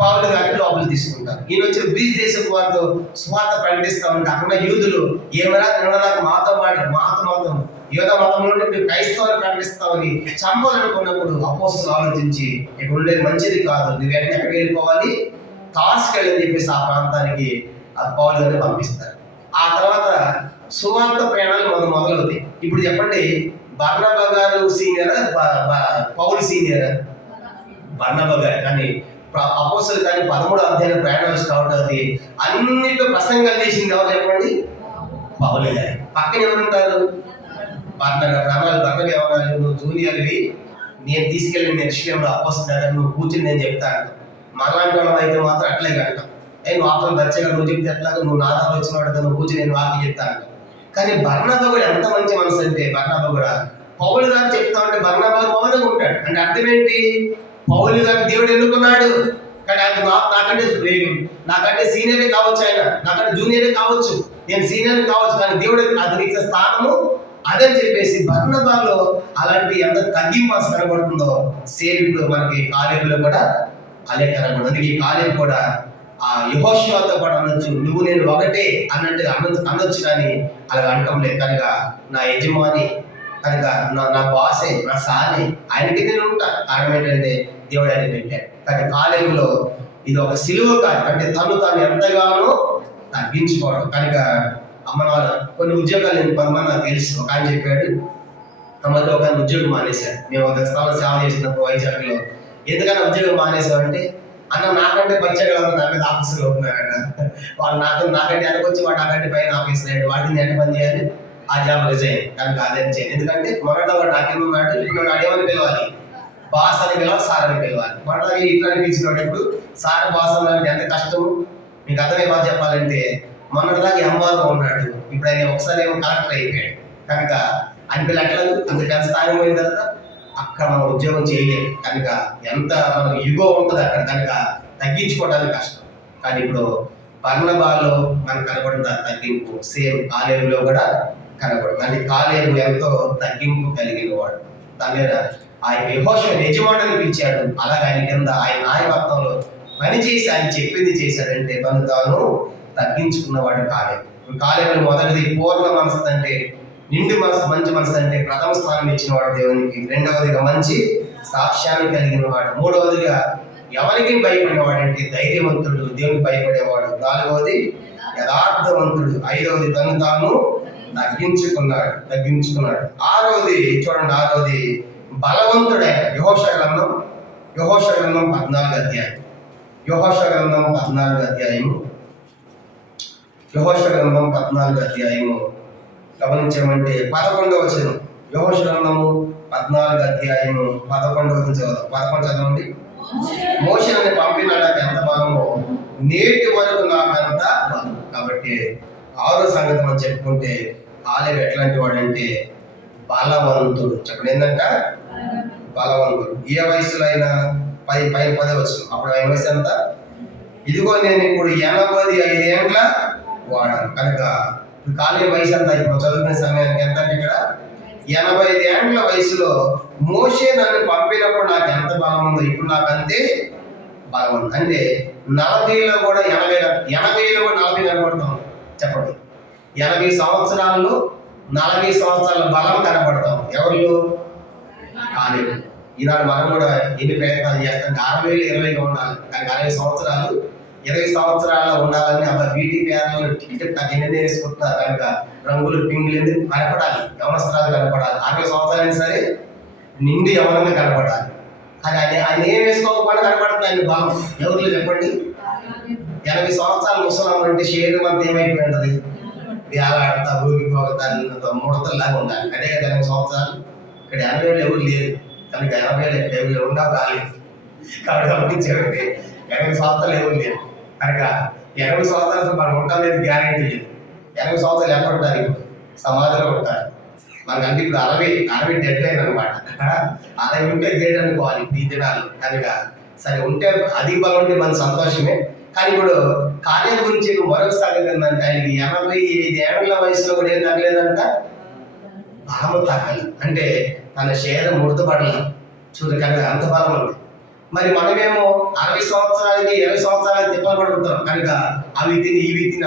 పౌలు గారిని లోపలికి తీసుకుంటారు. ఈయన వచ్చి గ్రీస్ దేశం వారితో స్వార్థ ప్రకటిస్తా ఉంటే అక్కడ యూదులు ఏమైనా నిన్నదాకా మాతో మొత్తం యూద మతంలో క్రైస్తవులు ప్రకటిస్తామని చంపాలనుకున్నప్పుడు అపోస్తలులు ఆలోచించి ఇక్కడ ఉండేది మంచిది కాదు, నువ్వు వెంటనే ఎక్కడికి వెళ్ళిపోవాలి, తార్సుకి వెళ్ళని చెప్పేసి ఆ ప్రాంతానికి పౌలు గారిని పంపిస్తారు. ఆ తర్వాత సువార్త ప్రయాణాలు మొదలవుతాయి. ఇప్పుడు చెప్పండి, బర్నబా గారు సీనియరా, పౌలు సీనియరా? బర్నబా గారు. కానీ అపోస్తలుల కానీ 13వ అధ్యాయం ప్రయాణాలు స్టార్ట్ అవుతుంది. అన్నిట్లో ప్రసంగాలు చేసింది ఎవరు చెప్పండి? పౌలు గారు. పక్కన ఎవరుంటారు? బర్నబా ఎవరు? నువ్వు జూనియర్వి, నేను తీసుకెళ్ళి నెక్స్ట్లో అపోస్తలుడు నువ్వు కూర్చుని నేను చెప్తాను. మనలాంటి వాళ్ళం అయితే మాత్రం అట్లే అంటాం. నువ్వు ఆపలు వచ్చాక నువ్వు చెప్తే ఎట్లాగా, నువ్వు నా దగ్గర వచ్చిన వాడు నువ్వు కూర్చుని నేను వాకి చెప్తాను. కానీ బర్నబా కూడా ఎంత మంచి మనసు అంటే, బర్నబా కూడా పౌలు గారు చెప్తా ఉంటే బర్నబా మౌనంగా ఉంటాడు. అంటే అర్థం ఏంటి? పౌలు గారు దేవుడు ఎన్నుకున్నాడు. కానీ అది నాకంటే సీనియరే కావచ్చు, ఆయన నాకంటే జూనియరే కావచ్చు, నేను సీనియర్ కావచ్చు, కానీ దేవుడు అతనికి ఇచ్చే స్థానము అదని చెప్పేసి బర్నబాలో అలాంటి ఎంత తగ్గింపు కనబడుతుందో సేవకుడు మనకి కాలేజీలో కూడా అదే కనబడుతుంది. అందుకే ఈ కాలేజీ కూడా ఆ యెహోషువతో కూడా అనొచ్చు, నువ్వు నేను ఒకటే అన్నట్టు అనొచ్చు, కానీ అలా అంటాం లేదు. కనుక నా యజమాని కనుక నా బాసే, నా సాని, ఆయనకి నేను ఉంటా. కారణం ఏంటంటే దేవుడు ఆయన పెట్టాడు. కానీ కాలేజీలో ఇది ఒక సిలువ కాదు, అంటే తాను ఎంతగానో తగ్గించుకోవడం. కనుక మన కొన్ని ఉద్యోగాలు నేను కొంతమంది నాకు తెలుసు. ఒక ఆయన చెప్పాడు, మధ్య ఒక ఉద్యోగం మానేశాడు. మేము ఒక స్థలం సేవ చేసినప్పుడు వైజాగ్లో. ఎందుకన్నా ఉద్యోగం మానేసామంటే, అన్న నాకంటే పచ్చగా నా మీద ఆఫీసులో అవుతున్నారట. వాళ్ళు నాకంటే వెనకొచ్చి వాడు నాకంటే పైన ఆఫీసులో అయ్యాడు, వాటిని ఎంత పని చేయాలి, ఆ జాబ్ రిజైన్. కనుక అదేం చేయండి. ఎందుకంటే మొదట వాడు నాకేమో ఉన్నాడు, ఇప్పుడు వాడు ఏమని పిలవాలి, బాస్ అని పిలవాలి, సార్ అని పిలవాలి. వాడు ఇట్లా అనిపించినప్పుడు ఇప్పుడు సార్ బాస్ అన్నది ఎంత కష్టము మీకు అర్థమే. బాగా చెప్పాలంటే మొన్నటిదాకా ఎంఆర్ఓ ఉన్నాడు, ఇప్పుడు ఆయన ఒకసారి ఏమో కలెక్టర్ అయిపోయాడు. కనుక ఆయన పిల్లలు ఎట్లా అందుకే స్థాయి పోయిన తర్వాత అక్కడ మనం ఉద్యోగం చేయలేము. కనుక ఎంత మనం యుగో ఉంటుంది అక్కడ, కనుక తగ్గించుకోవడానికి కష్టం. కానీ ఇప్పుడు బర్నబాలో మనకు కనబడిన తగ్గింపు సేమ్ కాలేజీలో కూడా కనబడుతుంది. అంటే కాలేజీ ఎంతో తగ్గింపు కలిగిన వాడు. దాని మీద ఆయన యెహోషువ యజమానుని పిలిచాడు. అలాగే ఆయన కింద ఆయన నాయకత్వంలో పనిచేసి ఆయన చెప్పింది చేశాడంటే తను తాను తగ్గించుకున్నవాడు కాలేజీ. కాలేజీలో మొదటిది పూర్ణ మనసు అంటే నిండు మనసు, మంచి మనసు అంటే ప్రథమ స్థానం ఇచ్చిన వాడు దేవునికి. రెండవదిగా మంచి సాక్ష్యాన్ని కలిగిన వాడు. మూడవదిగా ఎవరికి భయపడేవాడు అంటే ధైర్యవంతుడు, దేవునికి భయపడేవాడు. నాలుగవది యథార్థవంతుడు. ఐదవది తను తాను తగ్గించుకున్నాడు. ఆరవది చూడండి, ఆరవది బలవంతుడైన. యెహోషువ గ్రంథం 14వ అధ్యాయం. యెహోషువ గ్రంథం 14వ అధ్యాయము. యెహోషువ గ్రంథం 14వ అధ్యాయము గమనించామంటే 11వ వచనం. యెహోషువ గ్రంథము 14వ అధ్యాయము 11వ వచనం 11 చదవండి. మోషేని పంపినాడు, ఎంత బలమో నేటి వరకు నాకంత బలం. కాబట్టి ఆరో సంగతి మనం చెప్పుకుంటే ఆలయం ఎట్లాంటి వాడంటే బలవంతుడు. చెప్పండి ఏంటంట? బలవంతుడు. ఏ వయసులో అయినా పైన 10 వచనం. అప్పుడు ఆయన వయసు ఎంత? ఇదిగో నేను ఇప్పుడు 85 ఏండ్ల వాడాను. కనుక కాలేజీ వయసు అంతా ఇప్పుడు చదువుకునే సమయానికి ఎంత అంటే ఇక్కడ 85 ఏండ్ల వయసులో మోషే నన్ను పంపినప్పుడు నాకు ఎంత బలం ఉందో ఇప్పుడు నాకు అంతే బలం ఉంది. అంటే 40లో కూడా 80లో కూడా 40 కనబడతాం. చెప్పండి, 80 సంవత్సరాల్లో 40 సంవత్సరాల బలం కనబడతాం. ఎవరు? కాలేజీ. ఈనాడు మనం కూడా ఎన్ని ప్రయత్నాలు చేస్తాం, 60 20గా ఉండాలి. కానీ 60 సంవత్సరాలు 20 సంవత్సరాల్లో ఉండాలని అలా బ్యూటీ ప్యార్లర్లు టికెట్ ఎన్ని వేసుకుంటున్నారు. కనుక రంగులు పింగులు ఎందుకు కనపడాలి, యవనస్త్రాలు కనపడాలి. 60 సంవత్సరాలైనా సరే నిండు యవనంగా కనపడాలి. కానీ ఆయన ఏం వేసుకోకుండా కనపడుతుంది ఆయన బలం. ఎవరిలో చెప్పండి? 80 సంవత్సరాలు ముసలం అంటే శరీరం అంతా ఏమైపోయి ఉంటుంది, వేలాడతా ఊగిపోతా ముడతల్లాగా ఉండాలి. అదే కదా 80 సంవత్సరాలు. ఇక్కడ 80 ఎవరు లేరు. కనుక 80 ఉండవు రాలేదు. కాబట్టి గమనించండి, 80 సంవత్సరాలు ఎవరు లేరు. కనుక 80 సంవత్సరాలు మనం ఉంటాం లేదు, గ్యారెంటీ లేదు. 80 సంవత్సరాలు ఎక్కడ ఉంటారు? ఇప్పుడు సమాధిలో ఉంటారు. మనకంటే ఇప్పుడు 60 డెడ్ లైన్ అనమాట. 60 ఉంటే గ్రేట్ అనుకోవాలి ఈ దినాలు. కనుక సరే ఉంటే అధిక బలం ఉంటే మన సంతోషమే. కానీ ఇప్పుడు కార్యం గురించి మరొక సంగతి ఏంటంటే ఆయనకి 85 ఏళ్ల వయసులో కూడా ఏం తగ్గలేదంట, బలము తగ్గలేదు. అంటే తన శరీరం ముడతపడలేదు. చూడు, కనుక అంత బలం ఉంది. మరి మనమేమో 60 సంవత్సరాలకి 20 సంవత్సరాలకి తిప్పలు పడుకుంటాం. కనుక అవి తిని ఇవి తిని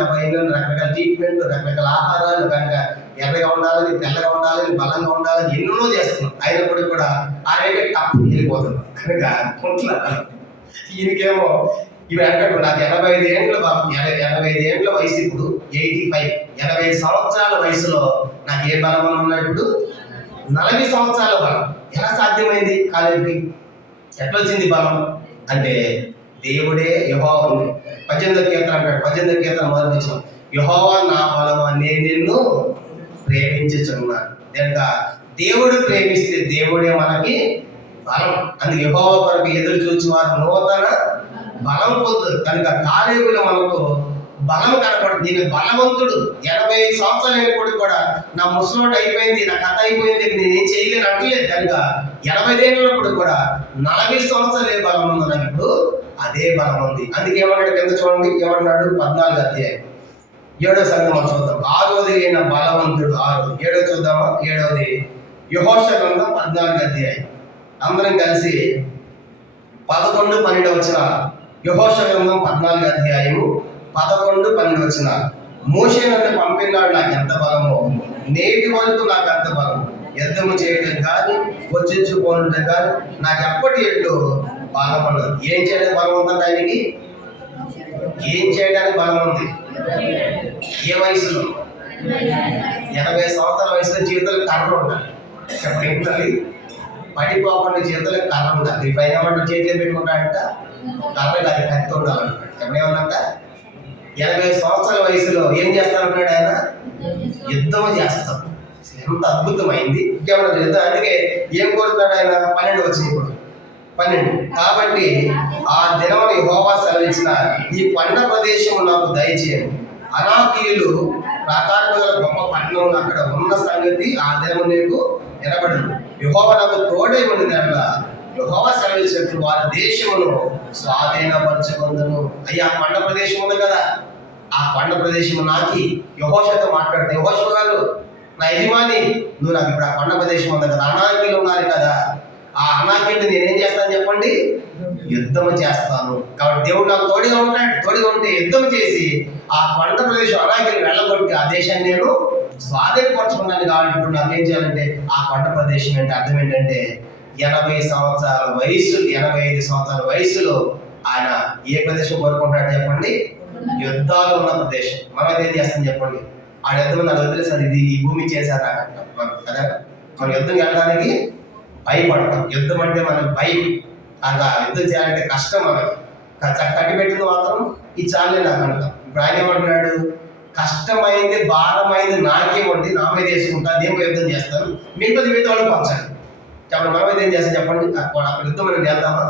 రకరకాల ట్రీట్మెంట్, రకరకాల ఆహారాలు, కనుక ఎర్రగా ఉండాలని, తెల్లగా ఉండాలని, బలంగా ఉండాలని ఎన్నో చేస్తున్నాం. అయినప్పటికీ కూడా ఆరోగ్య టప్ వెళ్ళిపోతున్నాం. కనుక కొంట్ల ఈయనకేమో ఇవి అంటాడు, నాకు 85 ఏండ్ల 85 ఏండ్ల వయసు, ఇప్పుడు 85 85 సంవత్సరాల వయసులో నాకు ఏ బలం ఉన్నా ఇప్పుడు 40 సంవత్సరాల బలం. ఎలా సాధ్యమైంది? కాలేజీకి ఎట్లా వచ్చింది బలం అంటే దేవుడే యెహోవా. 18వ కీర్తన అంటాడు, 18వ కీర్తన మొదటి వచనం, యెహోవా నా బలమా నేను నిన్ను ప్రేమించుచున్నాను. కనుక దేవుడు ప్రేమిస్తే దేవుడే మనకి బలం. అందుకే యెహోవా కొరకు ఎదురు చూచి వారు నూతన బలం పొందుతారు. కనుక కాలేబులో మనకు బలం కనపడుతుంది. నేను బలవంతుడు, 85 సంవత్సరాలు అయినప్పుడు కూడా నా ముసలోడు అయిపోయింది, నా కథ అయిపోయింది, నేనేం చేయలేను అంటలేదు. కనుక 80 ఏళ్ళప్పుడు కూడా 40 సంవత్సరాలు ఏ బలం ఉందో నాకు ఇప్పుడు అదే బలం ఉంది. అందుకే ఏమన్నాడు కింద చూడండి, ఏమన్నాడు 14వ అధ్యాయం 7వ సంఘం మనం చూద్దాం. 6వది అయిన బలవంతుడు 6. 7వ చూద్దామా? 7వది యెహోషువ గ్రంథం 14వ అధ్యాయం. అందరం కలిసి 11, 12 వచనాలు. యెహోషువ గ్రంథం 14వ అధ్యాయము 11, 12 వచనాలు. మోషే నన్ను పంపినాడు, నాకు ఎంత బలమో నేటి వరకు నాకు అంత బలం. యుద్ధము చేయడం కానీ వచ్చించుకోవడం కానీ నాకు ఎప్పటి ఎట్లు బలం ఉండదు. ఏం చేయడానికి బలం ఉందంటే ఆయనకి? ఏం చేయడానికి బలం ఉంది? ఏ వయసులో? 80 సంవత్సరాల వయసులో జీవితాలు కర్ర ఉండాలి. చెప్పండి, పడిపోకుండా జీవితాలకు కర్ర ఉండాలి. ఈ పైన ఏమంటారు, చేతిలో పెట్టుకుంటాడంట, కర్ర కాదు కత్తి ఉండాలంటాడు. చెప్పడేమన్నంట 80 సంవత్సరాల వయసులో ఏం చేస్తానంటున్నాడు ఆయన? యుద్ధం చేస్తాం. ఎంత అద్భుతమైంది ఇంకేమన్నా యుద్ధం. అందుకే ఏం కోరుతున్నాడు ఆయన? 12 వచ్చింది ఇప్పుడు 12. కాబట్టి ఆ దినమున యెహోవా సెలవిచ్చిన ఈ కొండ ప్రదేశము నాకు దయచేయను. అనాకీయులు ప్రాకారముల గొప్ప పట్టణం అక్కడ ఉన్న సంగతి ఆ దినము నీకు వినబడదు. యెహోవా నాకు తోడై ఉన్నది అట్లా యెహోవా సెలవిచ్చినట్లు వారి దేశమును స్వాధీనపరచుకొందును. అయ్యా కొండ ప్రదేశం ఉంది కదా, ఆ కొండ ప్రదేశము నాకి. యెహోషువతో మాట్లాడితే, యెహోషువ గారు నా యజమాని, నువ్వు నాకు ఇప్పుడు ఆ కొండ ప్రదేశం ఉంది కదా, అనాకీయులు ఉన్నారు కదా, ఆ అనాకీయులు నేనేం చేస్తాను చెప్పండి? యుద్ధం చేస్తాను. కాబట్టి దేవుడు నాకు తోడుగా ఉంటాడు. తోడుగా ఉంటే యుద్ధం చేసి ఆ కొండ ప్రదేశం అనాకీయులు వెళ్ళగొట్టి ఆ దేశాన్ని నేను స్వాధీనపరచుకున్నాను. కాబట్టి ఇప్పుడు నాకేం చేయాలంటే ఆ కొండ ప్రదేశం అంటే అర్థం ఏంటంటే 80 సంవత్సరాల వయసు, 85 సంవత్సరాల వయసులో ఆయన ఏ ప్రదేశం కోరుకుంటాడు చెప్పండి? యుద్ధాలు ఉన్న ప్రదేశం. మనం ఏం చేస్తాం చెప్పండి? ఆ యుద్ధం నాకు వదిలేసారు, ఇది ఈ భూమి చేశారా కదా. మనం యుద్ధం వెళ్ళడానికి భయపడతాం. యుద్ధం అంటే మనకు భయం. అలా యుద్ధం చేయాలంటే కష్టం. మనకి కట్టి పెట్టింది మాత్రం ఈ చాలే నాకు అంటాం. ఇప్పుడు ఆయన ఏమంటున్నాడు? కష్టమైంది, భారమైంది నాకేమండి, నా మీద వేసుకుంటా, నేను యుద్ధం చేస్తాను, మిగతా వాళ్ళు పంచాలి. చెప్పండి, మనం అయితే ఏం చేస్తాం చెప్పండి? అక్కడ యుద్ధం మనం వెళ్తామా?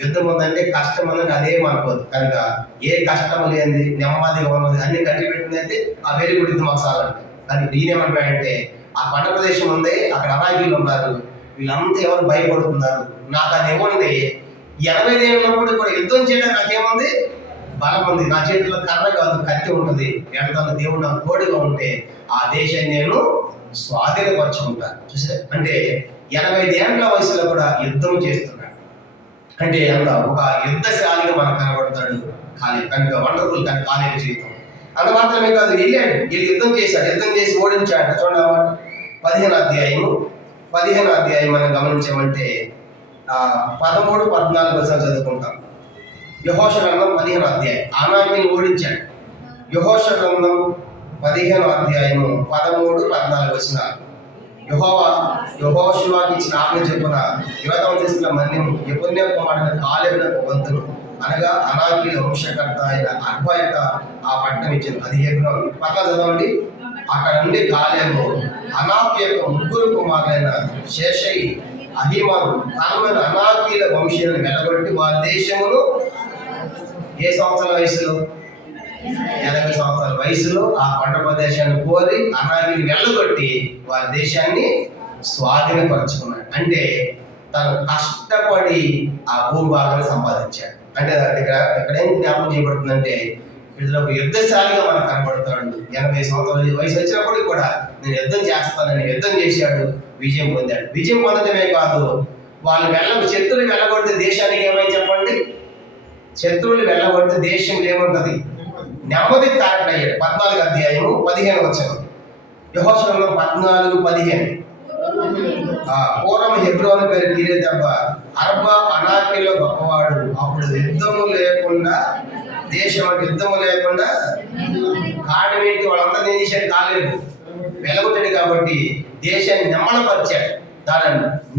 యుద్ధం ఉందంటే కష్టం అన్నది అదేం అనుకోదు. కనుక ఏ కష్టం లేనిది నెమ్మదిగా ఉన్నది అన్ని కట్టి పెట్టిందంటే ఆ వెరీ గుడ్ యుద్ధం మసాలంటే. కానీ ఈయనేమంటాడంటే ఆ కొండ ప్రదేశం ఉంది, అక్కడ అనాకీయులు ఉన్నారు, వీళ్ళంతా ఎవరు భయపడుతున్నారు, నాకు అది ఏముంది? 80 ఏళ్ళప్పుడు కూడా యుద్ధం చేయడానికి నాకేముంది? బలం ఉంది. నా చేతిలో కర్ర కాదు కత్తి ఉంటుంది. వెళ్తాను, దేవుడు నాకు తోడుగా ఉంటే ఆ దేశాన్ని నేను స్వాధీనపరచుకుంటాను. చూసా అంటే 85 ఏళ్ల వయసులో కూడా యుద్ధం చేస్తున్నాడు. అంటే అంత ఒక యుద్ధశాలిగా మనకు కనబడతాడు కాలేబు. కనుక వండర్ఫుల్ కానీ కాలేబు జీవితం. అంత మాత్రమే కాదు, వెళ్ళాడు, వీళ్ళు యుద్ధం చేశాడు, యుద్ధం చేసి ఓడించాడు. చూడండి అన్నమాట 15వ అధ్యాయం మనం గమనించామంటే 13, 14 వచనాలు చదువుకుంటాం. యెహోషువ గ్రంథం 15వ అధ్యాయం. అనాకీయుని ఓడించాడు. యెహోషువ గ్రంథం 15వ అధ్యాయము 13, 14 వచనాలు. యెహోషువకి ఇచ్చిన ఆజ్ఞ చొప్పున యోధాము చేసిన మన్యం యెఫున్నె కుమారుడైన కాలేబునకు వంతును, అనగా అనాకీయుల వంశకర్త అయిన అర్బా యొక్క ఆ పట్టణం ఇచ్చింది. అది హెబ్రోను. పక్కన చదవండి. అక్కడ నుండి కాలేబు అనాకీ యొక్క 3 కుమారులైన షేషయి, అహీమాను కాలమైన అనాకీయుల వంశీయులను వెలగొట్టి వారి దేశమును ఏ సంవత్సరాల వయసులో? 80 సంవత్సరాల వయసులో ఆ కొండ ప్రదేశాన్ని కోరి అనాకీయులు వెళ్ళగొట్టి వారి దేశాన్ని స్వాధీనపరచుకున్నాడు. అంటే తను కష్టపడి ఆ భూభాగాన్ని సంపాదించాడు. అంటే ఇక్కడ ఏం జ్ఞాపకం చేయబడుతుందంటే వీళ్ళలో ఒక యుద్ధశాలిగా మనకు కనబడతాడు. 80 సంవత్సరాల వయసు వచ్చినప్పటికీ కూడా నేను యుద్ధం చేస్తానని యుద్ధం చేశాడు, విజయం పొందాడు. విజయం పొందడమే కాదు, వాళ్ళు శత్రువులు వెళ్ళగొడితే దేశానికి ఏమని చెప్పండి? శత్రువులు వెళ్ళగొడితే దేశంలో ఏముంటది? నెమ్మది తారటయ్యాడు. 14వ అధ్యాయము 15వ వచనం. యెహోషువ గ్రంథం 14, 15. పూర్వం హెబ్రోను పేరు కిరీతబ్బ, అర్బా అనాకీయులో గొప్పవాడు. అప్పుడు యుద్ధము లేకుండా దేశం అంటే యుద్ధము లేకుండా కాడమేంటి వాళ్ళంతా నేను చేశాడు కాలేబు వెళ్ళగొట్టాడు. కాబట్టి దేశాన్ని నెమ్మలపరిచాడు. దాని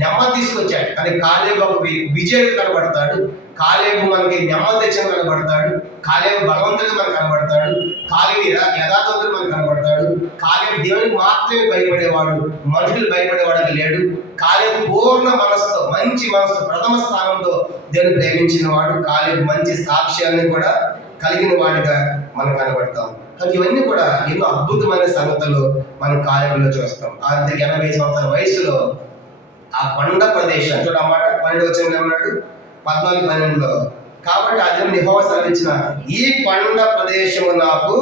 నెమ్మది తీసుకొచ్చాడు. కానీ కాలేబు ఒక విజయుడు కనబడతాడు, కాలేబు మనకి నెమ్మది తెచ్చిన కనబడతాడు, కాలేబు బలవంతుడు మనకు కనబడతాడు, కాలేబు యథార్థవంతుడు మనకు కనబడతాడు. కాలేబు దేవునికి మాత్రమే భయపడేవాడు, మనుషులు భయపడేవాడికి లేడు. కాలేబు పూర్ణ మనసుతో, మంచి మనసుతో, ప్రథమ స్థానంతో దేవుని ప్రేమించిన వాడు. కాలేబు మంచి సాక్ష్యాన్ని కూడా కలిగిన వాడిగా మనం కనబడతాం. కానీ ఇవన్నీ కూడా ఎన్నో అద్భుతమైన సంగతులు మనం కాలేబులో చూస్తాం. 80 సంవత్సరాల వయసులో ఆ కొండ ప్రదేశం చూడమాట 12 వచ్చిన ఏమన్నాడు 14:12లో, కాబట్టి అది యెహోవా సెలవిచ్చిన ఈ కొండ ప్రదేశము నాకు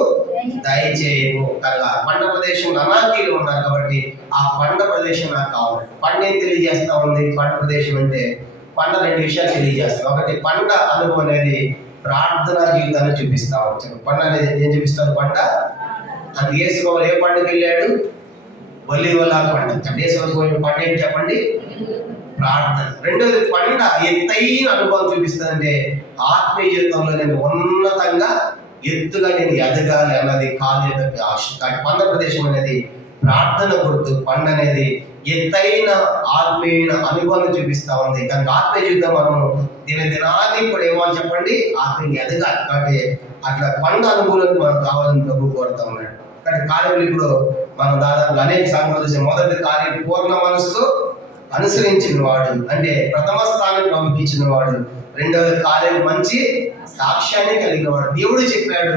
దయచేయము. కదా కొండ ప్రదేశం అనాకీలు ఉన్నారు కాబట్టి ఆ కొండ ప్రదేశం నాకు కావాలి. కొండ ఏం తెలియజేస్తా ఉంది? కొండ ప్రదేశం అంటే కొండ 2 విషయాలు తెలియజేస్తాం. ఒకటి కొండ అనుభవం అనేది ప్రార్థనా జీవితాన్ని చూపిస్తా వచ్చాను. కొండ అనేది ఏం చూపిస్తాను? కొండ అది యేసుప్రభు ఏ కొండకి వెళ్ళాడు? ఒలీవల కొండ. యేసుప్రభు కొండ ఏంటి చెప్పండి? ప్రార్థన. రెండోది కొండ ఎత్తైన అనుభవం చూపిస్తుందంటే ఆత్మీయ జీవితంలో నేను ఉన్నతంగా ఎత్తుగా నేను ఎదగాలి అన్నది కాలేబు ఆశ. కొండ ప్రదేశం అనేది ప్రార్థన గుర్తు. కొండ అనేది ఎత్తైన ఆత్మీయ అనుభవాన్ని చూపిస్తా ఉంది. కానీ ఆత్మీయ జీవితం మనము దినాన్ని కూడా ఏమని చెప్పండి? ఆత్మీయ ఎదగాలి. కాబట్టి అట్లా కొండ అనుభవాలకు మనం కావాలని ప్రభు కోరుతా ఉన్నాడు. కానీ కాలేబు ఇప్పుడు మనం దాదాపు అనేక సంగతులు మొదటి కాలేబు పూర్ణ మనస్సు అనుసరించిన వాడు, అంటే ప్రథమ స్థానం ప్రభుకి ఇచ్చిన వాడు. రెండవది కాలేబు మంచి సాక్ష్యాన్ని కలిగిన వాడు. దేవుడు చెప్పాడు,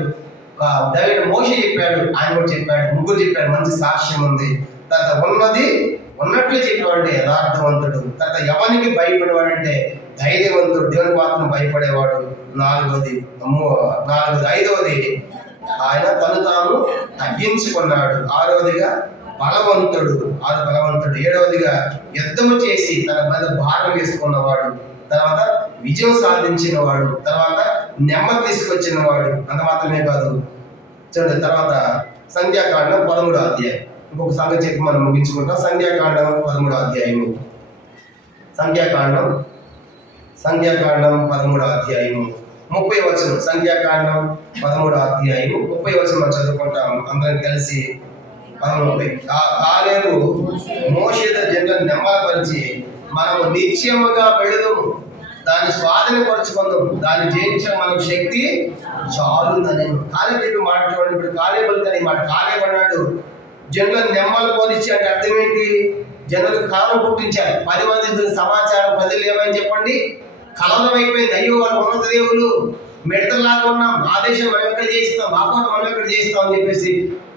దావీదు మోషే చెప్పాడు, ఆయన కూడా చెప్పాడు, ముగ్గురు చెప్పాడు, మంచి సాక్ష్యం ఉంది. తర్వాత ఉన్నట్లు చెప్పేవాడంటే యథార్థవంతుడు. తర్వాత ఎవరికి భయపడేవాడంటే ధైర్యవంతుడు, దేవుని మాత్రం భయపడేవాడు. ఐదవది ఆయన తను తాను తగ్గించుకున్నాడు. ఆరవదిగా బలవంతుడు. ఏడవదిగా యుద్ధము చేసి తన మీద భారం వేసుకున్నవాడు. తర్వాత విజయం సాధించిన వాడు. తర్వాత నెమ్మది తీసుకొచ్చిన వాడు. అంత మాత్రమే కాదు, చూడండి తర్వాత సంఖ్యాకాండం 13వ అధ్యాయం. ఇంకొక సంగతి చెప్పి మనం ముగించుకుంటాం. సంఖ్యాకాండం 13వ అధ్యాయము. సంఖ్యాకాండం 13వ అధ్యాయము 30వ వచనం. సంఖ్యాకాండం 13వ అధ్యాయము 30వ వచనం చదువుకుంటాం అందరం కలిసి. కాలేబు మోషే జనులను నెమ్మదిపరిచి మనము నిశ్చయముగా వెళుదుము, దాన్ని స్వాధీనపరచుకుందాం, దాన్ని జయించడం మనకు శక్తి చాలుందని కాలేబు చెప్పి మాట చూడండి. ఇప్పుడు కాలేబు వెళ్తాను ఈ మాట. కాలేబు అన్నాడు జనులను నెమ్మలు పోనిచ్చి అంటే అర్థం ఏంటి? జనులకు కలవరం పుట్టించారు. 10 మంది సమాచారం ప్రజలు ఏమని చెప్పండి? కలవరం అయిపోయింది. అయ్యో వాళ్ళు ఉన్నత దేవులు మెడతల్లాగా ఉన్నాం, ఆదేశం మనం ఎక్కడ చేయిస్తాం, మా కోట మనం ఎక్కడ చేయిస్తాం అని చెప్పేసి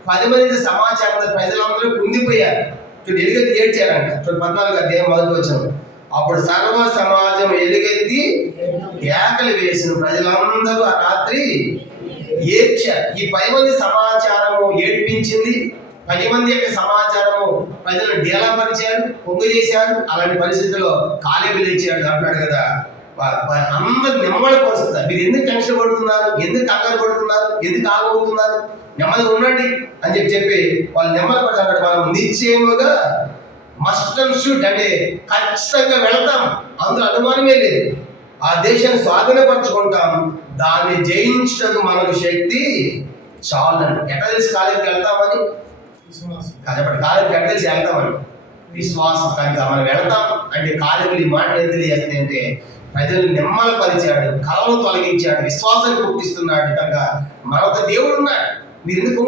10 మంది సమాచారం ప్రజలందరూ కుంగిపోయారు. ఎలుగెత్తి ఏడ్చారంట. 14వ అధ్యాయం 1వ వచనం. అప్పుడు సర్వ సమాజం ఎలుగెత్తి కేకలు వేసిన ప్రజలందరూ ఆ రాత్రి ఏడ్చారు. ఈ 10 మంది సమాచారము ఏడ్పించింది. 10 మంది యొక్క సమాచారము ప్రజలను డేలాపరిచారు, పొంగు చేశారు. అలాంటి పరిస్థితుల్లో కాలేబు లేచాడు అంటాడు కదా, అందరు నెమ్మది పరుస్తారు. మీరు ఎందుకు టెన్షన్ పడుతున్నారు? ఎందుకు కంగారు పడుతున్నారు? ఎందుకు ఆగబోతున్నారు? నెమ్మది ఉండండి అని చెప్పి వాళ్ళు నెమ్మది పడతాడు. మనం నిశ్చయముగా మస్ట్ అండ్ షుడ్ అంటే ఖచ్చితంగా వెళ్తాం, అందులో అనుమానమే లేదు. ఆ దేశాన్ని స్వాధీనపరచుకుంటాం, దాన్ని జయించడం మనకు శక్తి చాలని. ఎట్లా తెలిసి కాలేజీకి వెళ్తామని? కాబట్టి కాలేజీకి ఎట్లా తెలిసి వెళ్తామని విశ్వాసం. కనుక మనం వెళ్తాం అంటే కాలేజీలు ఈ మాట ఏం తెలియజేస్తాయి అంటే ప్రజలు నెమ్మలపరిచాడు, కలవను తొలగించాడు, విశ్వాసాన్ని పుట్టిస్తున్నాడు. కనుక మనతో దేవుడు ఉన్నాడు. మీరు ఎందుకు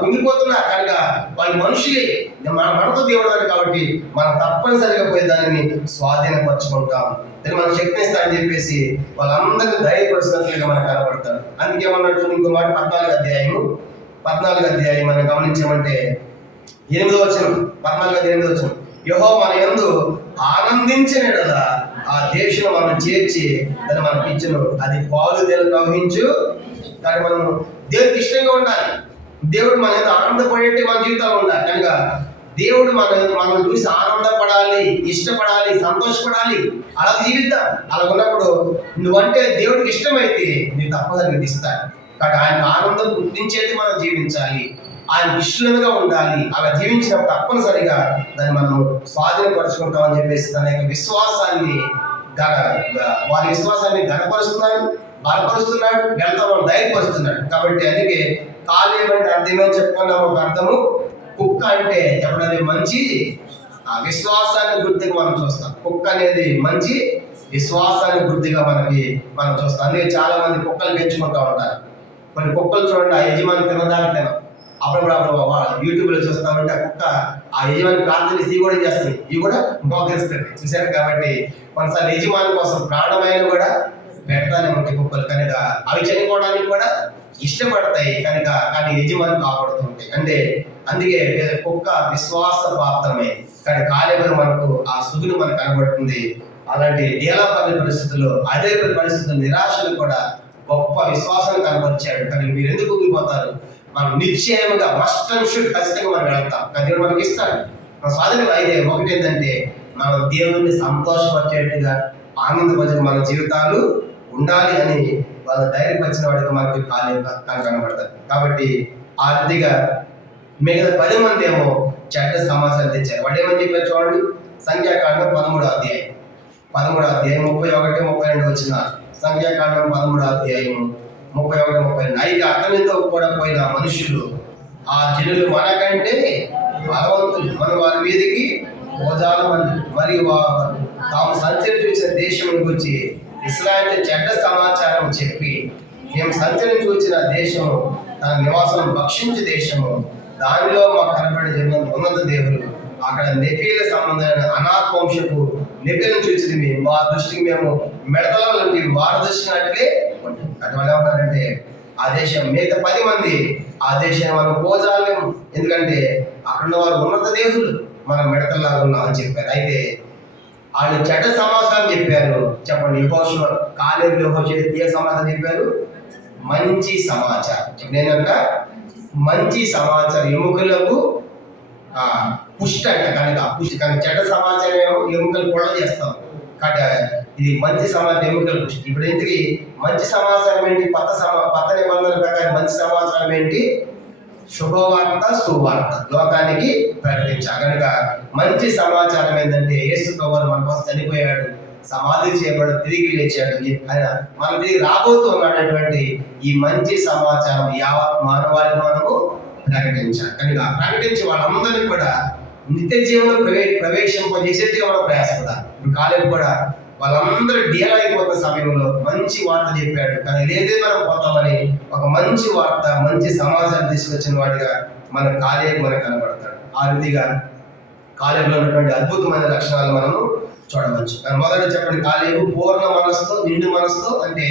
కుంగిపోతున్నారు? కనుక వాళ్ళు మనుషులే, మనతో దేవుడు అన్నారు. కాబట్టి మనం తప్పనిసరిగా పోయి దానిని స్వాధీనపరచుకుంటాం, దాన్ని మనం శక్తిని ఇస్తామని చెప్పేసి వాళ్ళందరికీ ధైర్యపరుస్తున్నట్లుగా మనకు కనబడతారు. అందుకేమన్నట్టు ఇంకో మాట 14వ అధ్యాయం మనం గమనించామంటే 8వ వచనం. 14వ అధ్యాయం 8వ వచనం. యెహోవా మన యందు ఆనందించిన యెడల ఆ దేశం మనం చేర్చి దాన్ని మనకి ఇచ్చును, అది పాలు తేనెలు ప్రవహించు. కానీ మనం దేవుడికి ఇష్టంగా ఉండాలి. దేవుడు మన మీద ఆనందపడేట్టు మన జీవితాలు ఉండాలి. కనుక దేవుడు మనం చూసి ఆనందపడాలి, ఇష్టపడాలి, సంతోషపడాలి. అలా జీవిద్దాం. అలా ఉన్నప్పుడు నువ్వంటే దేవుడికి ఇష్టమైతే నీకు తప్పనిసరిగా ఇస్తాడు. కాబట్టి ఆయన ఆనందం పుట్టించేది మనం జీవించాలి, ఆయన ఇష్టంగా ఉండాలి. అలా జీవించినప్పుడు తప్పనిసరిగా దాన్ని మనం స్వాధీనపరచుకుంటామని చెప్పేసి తన యొక్క విశ్వాసాన్ని వారి విశ్వాసాన్ని గణపరుస్తున్నాడు, బలపరుస్తున్నాడు, వెళ్తామని ధైర్యపరుస్తున్నాడు. కాబట్టి అందుకే కాలేబు అంటే అర్థమేమో చెప్పుకున్నాము. ఒక అర్థము కుక్క అంటే చెప్పడానికి మంచి ఆ విశ్వాసాన్ని గుర్తుగా మనం చూస్తాం. కుక్క అనేది మంచి విశ్వాసాన్ని గుర్తుగా మనం చూస్తాం. అందుకే చాలా మంది కుక్కలు పెంచుకుంటూ ఉంటారు. కొన్ని కుక్కలు చూడండి, ఆ యజమాని తినదాకా తినం. అప్పుడు యూట్యూబ్లో చూస్తా ఉంటే ఆ కుక్క ఆ యజమాని ప్రార్థన ఇవి కూడా చేస్తుంది, ఇవి కూడా మోకరిస్తుంది. చూసారు కాబట్టి కొన్నిసార్లు యజమాని కోసం ప్రాణమైన కూడా పెడతానే ఉంటాయి కుక్కలు. కనుక అవి చనిపోవడానికి కూడా ఇష్టపడతాయి కనుక, కానీ యజమాని కాపాడుతుంటాయి. అంటే అందుకే కుక్క విశ్వాస పాత్రమే. కానీ కాలేబు మనకు ఆ సుగులు మనకు కనబడుతుంది. అలాంటి డేలాపల్లి పరిస్థితుల్లో, అదే పరిస్థితుల్లో, నిరాశలు కూడా గొప్ప విశ్వాసాన్ని కనబరిచాడు. కానీ మీరు ఎందుకు కుంగిపోతారు? మనం నిశ్చయముగా మస్ట్ అండ్ షుడ్ ఖచ్చితంగా మనం వెళ్తాం. దేవుడు మనకి ఇస్తాడు మన సాధనలు. అయితే ఒకటి ఏంటంటే, మనం దేవుణ్ణి సంతోషపరిచేట్టుగా ఆనందపరిచే మన జీవితాలు ఉండాలి అని వాళ్ళు ధైర్యపరిచిన వాడిగా మనకి కనబడతారు. కాబట్టి ఆ రీతిగా మిగతా 10 మంది ఏమో చెడ్డ సమాచారం తెచ్చారు. వాడు ఏమని చెప్పారు చూడండి, సంఖ్యాకాండం 13వ అధ్యాయం 31, 32 వచ్చిన సంఖ్యాకాండం 13వ అధ్యాయం 31, 32. అయితే అతనితో కూడా పోయిన మనుషులు, ఆ జనులు మనకంటే బలవంతులు, మన వారి మీదకి మోజాలమని మరియు తాము సంచరించిన దేశం గురించి ఇశ్రాయేలు చెడ్డ సమాచారం చెప్పి, మేము సంచరించి వచ్చిన దేశము తన నివాసం భక్షించే దేశము, దానిలో మాకు కనబడి ఉన్నత దేవులు, అక్కడ నెఫీల సంబంధమైన అనాథ వంశపు నెఫీలను చూసి మా దృష్టికి మేము మెడతల మార్గదర్శినట్లే ఉంటాం. అది వాళ్ళు ఏమన్నారంటే, ఆ దేశం మిగతా 10 మంది ఆ దేశాన్ని మనం పోజాలేము, ఎందుకంటే అక్కడ వారు ఉన్నత దేవులు, మనం మెడతల్లాగా ఉన్నాం అని చెప్పారు. అయితే వాళ్ళు చెడ్డ సమాచారం చెప్పారు. చెప్పండి, యెహోషువ కాలేబు యెహోషువ ఏ సమాచారం చెప్పారు? మంచి సమాచారం. ఏంటంట? మంచి సమాచారం. ఎముకలకు పుష్టి అంట. కనుక పుష్టి, కానీ చెడ్డ సమాచారం ఏమో ఎముకలు కూడా చేస్తాం. కాబట్టి ఇది మంచి సమాచారం, ఎముకల పుష్టి. ఇప్పుడు ఎందుకు మంచి సమాచారం ఏంటి? కొత్త నిబంధనల ప్రకారం మంచి సమాచారం ఏంటి? శుభవార్త, సువార్త లోకానికి ప్రకటించాలి. కనుక మంచి సమాచారం ఏంటంటే, యేసు ప్రభువు మన కోసం చనిపోయాడు, సమాధి చేయబడి తిరిగి లేచాడు, ఆయన మన తిరిగి రాబోతూ ఉన్నటువంటి ఈ మంచి సమాచారం యావత్ మానవాళిని మనము ప్రకటించాలి. కనుక ప్రకటించి వాళ్ళందరినీ కూడా నిత్య జీవనం ప్రవేశింపజేసేట్టుగా మనం ప్రయాసపడాలి. ఇప్పుడు కాలేబు కూడా వాళ్ళందరూ డీల్ అయిపోతున్న సమయంలో మంచి వార్త చెప్పాడు. కానీ లేదే మనం పోతామని ఒక మంచి వార్త, మంచి సమాచారం తీసుకొచ్చిన వాడిగా మన కాలేబు మనకు కనబడతాడు. ఆ రీతిగా కాలేబులో ఉన్నటువంటి అద్భుతమైన లక్షణాలు మనము చూడవచ్చు. మొదట చెప్పండి, కాలేబు పూర్ణ మనసుతో, నిండు మనసుతో, అంటే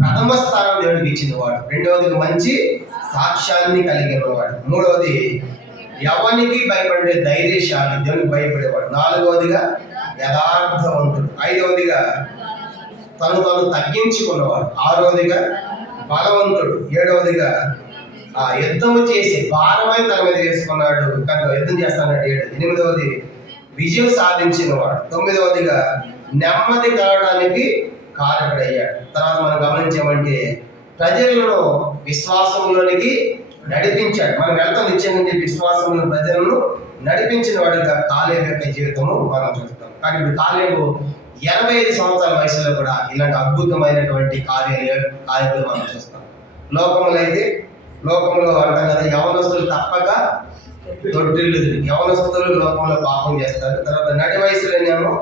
ప్రథమ స్థానం దేవుడికి ఇచ్చిన వాడు. రెండవది మంచి సాక్ష్యాన్ని కలిగిన వాడు. మూడవది ఎవరికి భయపడే ధైర్యశాలి, దేవునికి భయపడేవాడు. నాలుగవదిగా యథార్థవంతుడు. ఐదవదిగా తను తగ్గించుకున్నవాడు. ఆరవదిగా బలవంతుడు. ఏడవదిగా యుద్ధము చేసి భారమై తన మీద వేసుకున్నాడు కనుక యుద్ధం చేస్తానంటే. ఎనిమిదవది విజయం సాధించిన వాడు. తొమ్మిదవదిగా నెమ్మది కావడానికి కారకుడయ్యాడు. తర్వాత మనం గమనించామంటే, ప్రజలను విశ్వాసంలోనికి నడిపించాడు. మనం వెళ్తాం నిత్యంగా విశ్వాసంలో ప్రజలను నడిపించిన వాడిగా కాలేబు యొక్క జీవితము మనం చూస్తాం. కానీ ఇప్పుడు కాలేబు 85 సంవత్సరాల వయసులో కూడా ఇలాంటి అద్భుతమైనటువంటి కార్యాలు మనం చూస్తాం. లోకంలో అంటాం కదా, యవనస్తులు తప్పక దొడ్డిల్లు, యవనస్తులు లోకంలో పాపం చేస్తారు. తర్వాత నడి వయసులోనేమో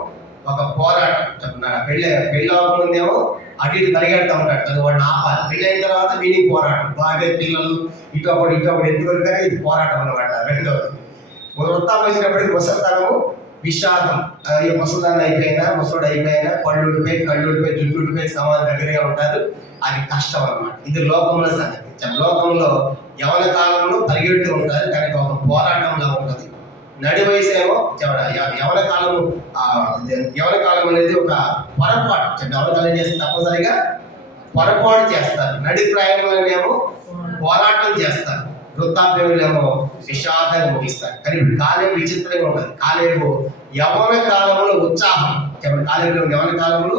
ఒక పోరాటం, పెళ్ళి అవ్వకముందేమో అటు ఇటు పరిగెడతా ఉంటాడు, తను వాడిని ఆపాలి. పెళ్ళి అయిన తర్వాత వీని పోరాటం, భార్య పిల్లలు ఇటు ఒకటి ఎందుకు కానీ ఇది పోరాటం అనమాట. రెండవది వృత్తాలు వచ్చినప్పటికీ ముసలితనము, విషాదం. ముసలిదాన్ని ముసలుడు అయిపోయినా కళ్ళు ఊడిపోయి జుట్టు ఊడిపోయి సమాజం దగ్గరగా ఉంటారు. అది కష్టం అన్నమాట. ఇది లోకంలో సంగతి. లోకంలో యవన కాలంలో పరిగెడుతూ ఉంటారు, కానీ ఒక పోరాటంగా ఉంటుంది. నడి వయసు ఏమో యవన కాలం అనేది ఒక పొరపాటు. యవన కాలం చేస్తే తప్పనిసరిగా పొరపాటు చేస్తారు. నడి ప్రాయంలోనేమో పోరాటం చేస్తారు. వృత్తాప్యంలో విషాదాన్ని ముగిస్తారు. కానీ ఇప్పుడు కాలేబు విచిత్రంగా ఉంటుంది. కాలేబు యవన కాలంలో ఉత్సాహం. కాలేబులో యవన కాలంలో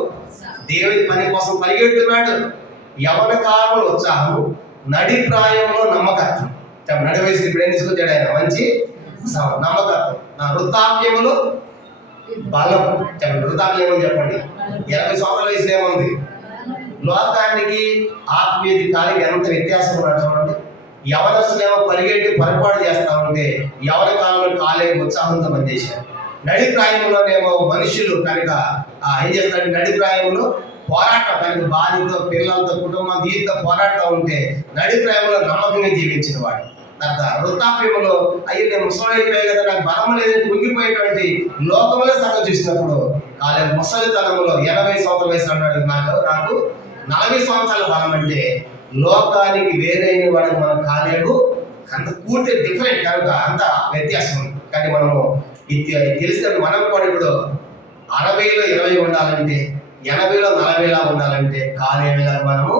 దేవుని పని కోసం పరిగెడుతున్నాడు. యవన కాలంలో ఉత్సాహం, నడి ప్రాయంలో నమ్మకత్వం. నడి వయసు ఇప్పుడు ఏం తీసుకొచ్చాడు ఆయన? మంచి నమ్మకత్వం. నా వృత్తాప్యములో బలం. వృత్తాప్యం చెప్పండి. 80 సంవత్సరాల వయసులో ఏముంది? లోకానికి ఆత్మీయ కాలికి ఎంత వ్యత్యాసం ఉన్నాడు చూడండి. యవనస్తులేమో పరిగెట్టి పొరపాటు చేస్తా ఉంటే, యవన కాలంలో కాలేబు ఉత్సాహంతో పనిచేశారు. నడి ప్రాయంలోనేమో మనుషులు కనుక ఏం చేస్తాడు, నడి ప్రాయంలో పోరాటం కనుక భార్యతో పిల్లలతో కుటుంబం దీంతో పోరాడుతూ ఉంటే నడి ప్రాయంలో నమ్మకంగా జీవించిన వాడు. తర్వాత వృద్ధాప్యంలో అయ్యో నేను ముసలైపోయాయి కదా, నాకు బలం లేదని కుంగిపోయేటువంటి లోకంలో సగం చూసినప్పుడు ముసలితనంలో 80 సంవత్సరాల వయసు అన్నాడు, నాకు 40 సంవత్సరాల బలం అంటే లోకానికి వేరైన వాడు మనం కాలేడు. అంత పూర్తి డిఫరెంట్ కనుక అంత వ్యత్యాసం ఉంది. కానీ మనము ఇది తెలిసిన మనం కూడా ఇప్పుడు 60లో 20 ఉండాలంటే 80లో 40లా ఉండాలంటే కాలేలా మనము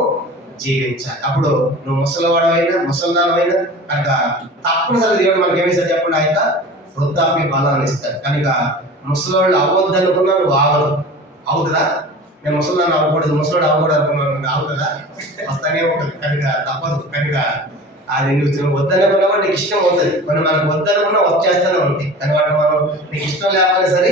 జీవించాలి. అప్పుడు నువ్వు ముసలివాడమైనా ముసలిదానమైనా కనుక తప్పనిసరి దేవుడు మనకి ఏమి సార్ చెప్పండి, ఆయన వృద్ధాప్య బలాన్ని ఇస్తాడు. కనుక ముసలివాళ్ళు అవ్వద్దు అనుకున్నా నువ్వు ఆగదు. అవుతుందా? నేను ముసలిదాన్ని అవ్వకూడదు, ముసలివాడు అవ్వకూడదు అనుకున్నాను, అవుతుందా? వస్తానే ఉంటుంది. కనుక తప్పదు. కనుక అది నువ్వు వద్దనుకున్నా కూడా నీకు ఇష్టం అవుతుంది. మనం మనకు వద్దనుకున్నా వచ్చేస్తూనే ఉంటాయి. కానీ వాటి మనం నీకు ఇష్టం లేకపోయినా సరే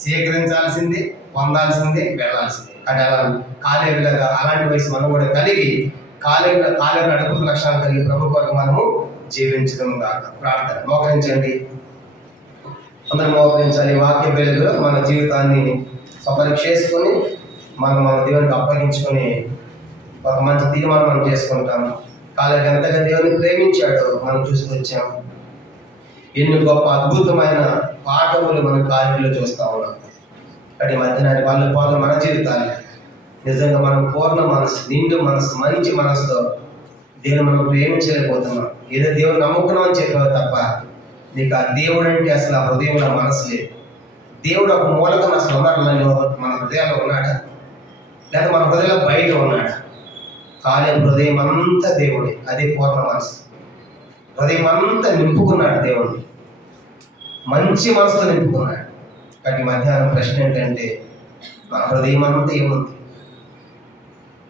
స్వీకరించాల్సింది, పొందాల్సిందే, వెళ్ళాల్సిందే. కానీ అలా కాలేజీలాగా అలాంటి వయసు మనం కూడా కలిగి కాలేజీ అడుగు లక్షణాలు కలిగి ప్రభు కొరకు మనము జీవించడం కాక. ప్రార్థన మోకరించండి, అందరూ మోకరించాలి. వాక్య వెలుగులో మన జీవితాన్ని సపరీక్ష చేసుకొని మన దేవునికి అప్పగించుకొని ఒక మంచి తీర్మానం మనం చేసుకుంటాము. కాలేజీ ఎంతగా దేవుని ప్రేమించాడో మనం చూసుకొచ్చాం. ఎన్ని గొప్ప అద్భుతమైన పాఠములు మనం కాలేజీలో చూస్తూ ఉన్నాం. కానీ మధ్యన వాళ్ళ మన జీవితాన్ని నిజంగా మనం పూర్ణ మనసు, నిండు మనసు, మంచి మనసుతో దేవుని మనం ప్రేమించలేకపోతున్నాం. ఏదో దేవుడు నమ్ముకున్నాం అని చెప్పావు తప్ప నీకు ఆ దేవుడు అంటే అసలు ఆ హృదయంలో మనసు లేదు. దేవుడు ఒక మూలకం అసలు ఉన్నాడు మన హృదయాల్లో ఉన్నాడా, లేదా మన హృదయంలో బయట ఉన్నాడా? కాలేజీ హృదయం అంతా దేవుడే, అదే పూర్ణ మనసు. హృదయం అంతా నింపుకున్నాడు దేవుడు, మంచి మనసుతో నింపుకున్నాడు. కానీ మధ్యాహ్నం ప్రశ్న ఏంటంటే మన హృదయం అంతా ఏముంది?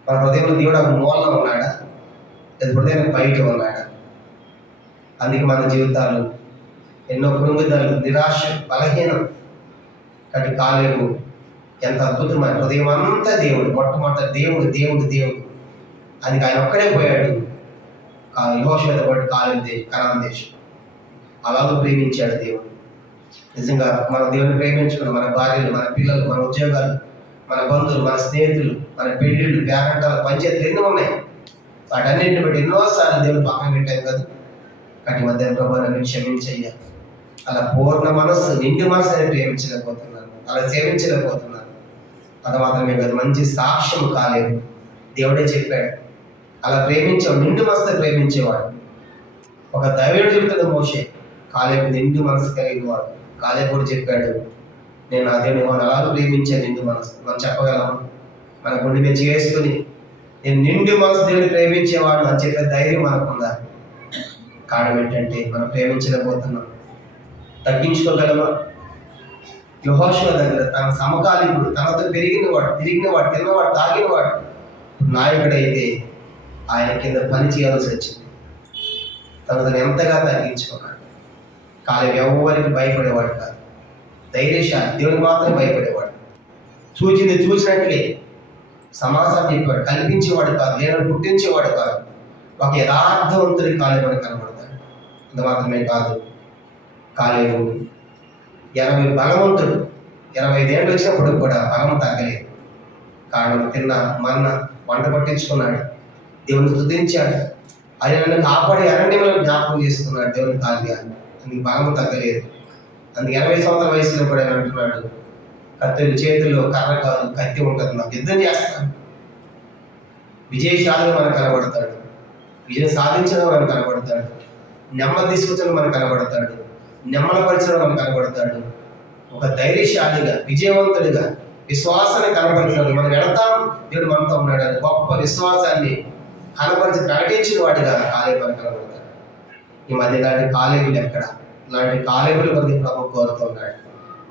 మన హృదయంలో దేవుడు ఒక మూలన ఉన్నాడా, లేదా హృదయం బయట ఉన్నాడా? అందుకే మన జీవితాలు ఎన్నో కృంగిదలు, నిరాశ, బలహీనం. కానీ కాలేజు ఎంత అద్భుతమైన హృదయం అంతా దేవుడు, మొట్టమొదటి దేవుడు దేవుడు దేవుడు. అందుకే ఆయన ఒక్కడే పోయాడు యెహోషువతో పాటు కాలేజీ కనాన్ దేశం. అలాగే ప్రేమించాడు దేవుడు. నిజంగా మన దేవుని ప్రేమించుకున్న మన భార్యలు, మన పిల్లలు, మన ఉద్యోగాలు, మన బంధువులు, మన స్నేహితులు, మన పెళ్ళిళ్ళు, పేరంటాలు, పంచాయతీలు ఎన్నో ఉన్నాయి. వాటన్నింటిని బట్టి ఎన్నోసార్లు దేవుడు పక్కన పెట్టాం కదా. కానీ మధ్య ప్రభు నన్ను క్షమించయ్యా, అలా పూర్ణ మనస్సు, నిండు మనసు అని ప్రేమించలేకపోతున్నాను, అలా సేవించలేకపోతున్నాను. అది మాత్రమే కాదు, మంచి సాక్ష్యం కాలేదు. దేవుడే చెప్పాడు అలా ప్రేమించేవాడు, నిండు మనసుతో ప్రేమించేవాడు. ఒక దైవుడు చెబుతాడు మోషే, కాలేజీ నిండు మనసు కలిగిన వాడు. కాలేజీ కూడా చెప్పాడు, నేను నా దేవుని అలాగే ప్రేమించాను నిండు మనసు. మనం చెప్పగలం మన గుండె మీద చేసుకుని నేను నిండు మనసు దేవుని ప్రేమించేవాడు అని చెప్పే ధైర్యం మనకుందా? కారణం ఏంటంటే మనం ప్రేమించలేకపోతున్నాం. తగ్గించుకోగలమా? యెహోషువ దగ్గర తన సమకాలీకుడు, తనతో తిరిగినవాడు, తిన్నవాడు, తాగినవాడు నాయకుడైతే ఆయన కింద పని చేయాల్సి వచ్చింది. తనను ఎంతగా తగ్గించుకున్నాడు. కాలేజీ ఎవరికి భయపడేవాడు కాదు, ధైర్యశాలి, దేవునికి మాత్రం భయపడేవాడు. చూసింది చూసినట్లే సమాచారం చెప్పాడు, కల్పించేవాడు కాదు, లేని పుట్టించేవాడు కాదు. ఒక యథార్థవంతుడి కాలేజీ మనకు కనబడతాడు. అంత మాత్రమే కాదు, కాలేజీ 80 బలవంతుడు, 85 ఏళ్ళు వచ్చినప్పుడు కూడా బలం తగ్గలేదు. కారణం తిన్న మన్న వంట పట్టించుకున్నాడు, దేవుని స్తుతించాడు, ఆయన నన్ను కాపాడి అరణ్యంలో జ్ఞాపకం చేసుకున్నాడు దేవుని కార్యాన్ని. అందుకు బలము తగ్గలేదు. అందుకు 80 సంవత్సరాల వయసులో కూడా ఆయన అంటున్నాడు, కత్తులు చేతుల్లో కర్ర కాదు కత్తి ఉంటుంది, నాకు యుద్ధం చేస్తాను. విజయశాలిగా మనకు కనబడతాడు, విజయం సాధించడం మనకు కనబడతాడు, నెమ్మది తీసుకొచ్చడం మనకు కనబడతాడు, నెమ్మలపరచడం మనకు కనబడతాడు. ఒక ధైర్యశాలిగా, విజయవంతుడిగా, విశ్వాసాన్ని కనబడుతున్నాడు. మనం వెళతాం, దేవుడు మనతో ఉన్నాడు అని గొప్ప విశ్వాసాన్ని కనబరిచి ప్రకటించిన వాడిగా కాలేజీ మనకు కనబడతాడు. ఈ మధ్య ఇలాంటి కాలేజీలు ఎక్కడ? ఇలాంటి కాలేజీలు కొద్దిగా ప్రభు కోరుతున్నాడు.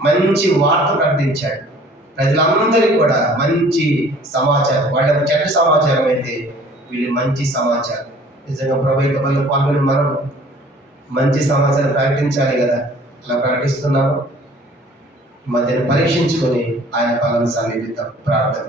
మంచి వార్త ప్రకటించాడు, ప్రజలందరికీ కూడా మంచి సమాచారం. వాళ్ళ చెడ్డ సమాచారం అయితే వీళ్ళు మంచి సమాచారం. నిజంగా ప్రభు యొక్క వల్ల పాల్గొని మనం మంచి సమాచారం ప్రకటించాలి కదా. అలా ప్రకటిస్తున్నాము. మధ్యన పరీక్షించుకొని ఆయన పాలన సమీపిద్దాం. ప్రార్థన.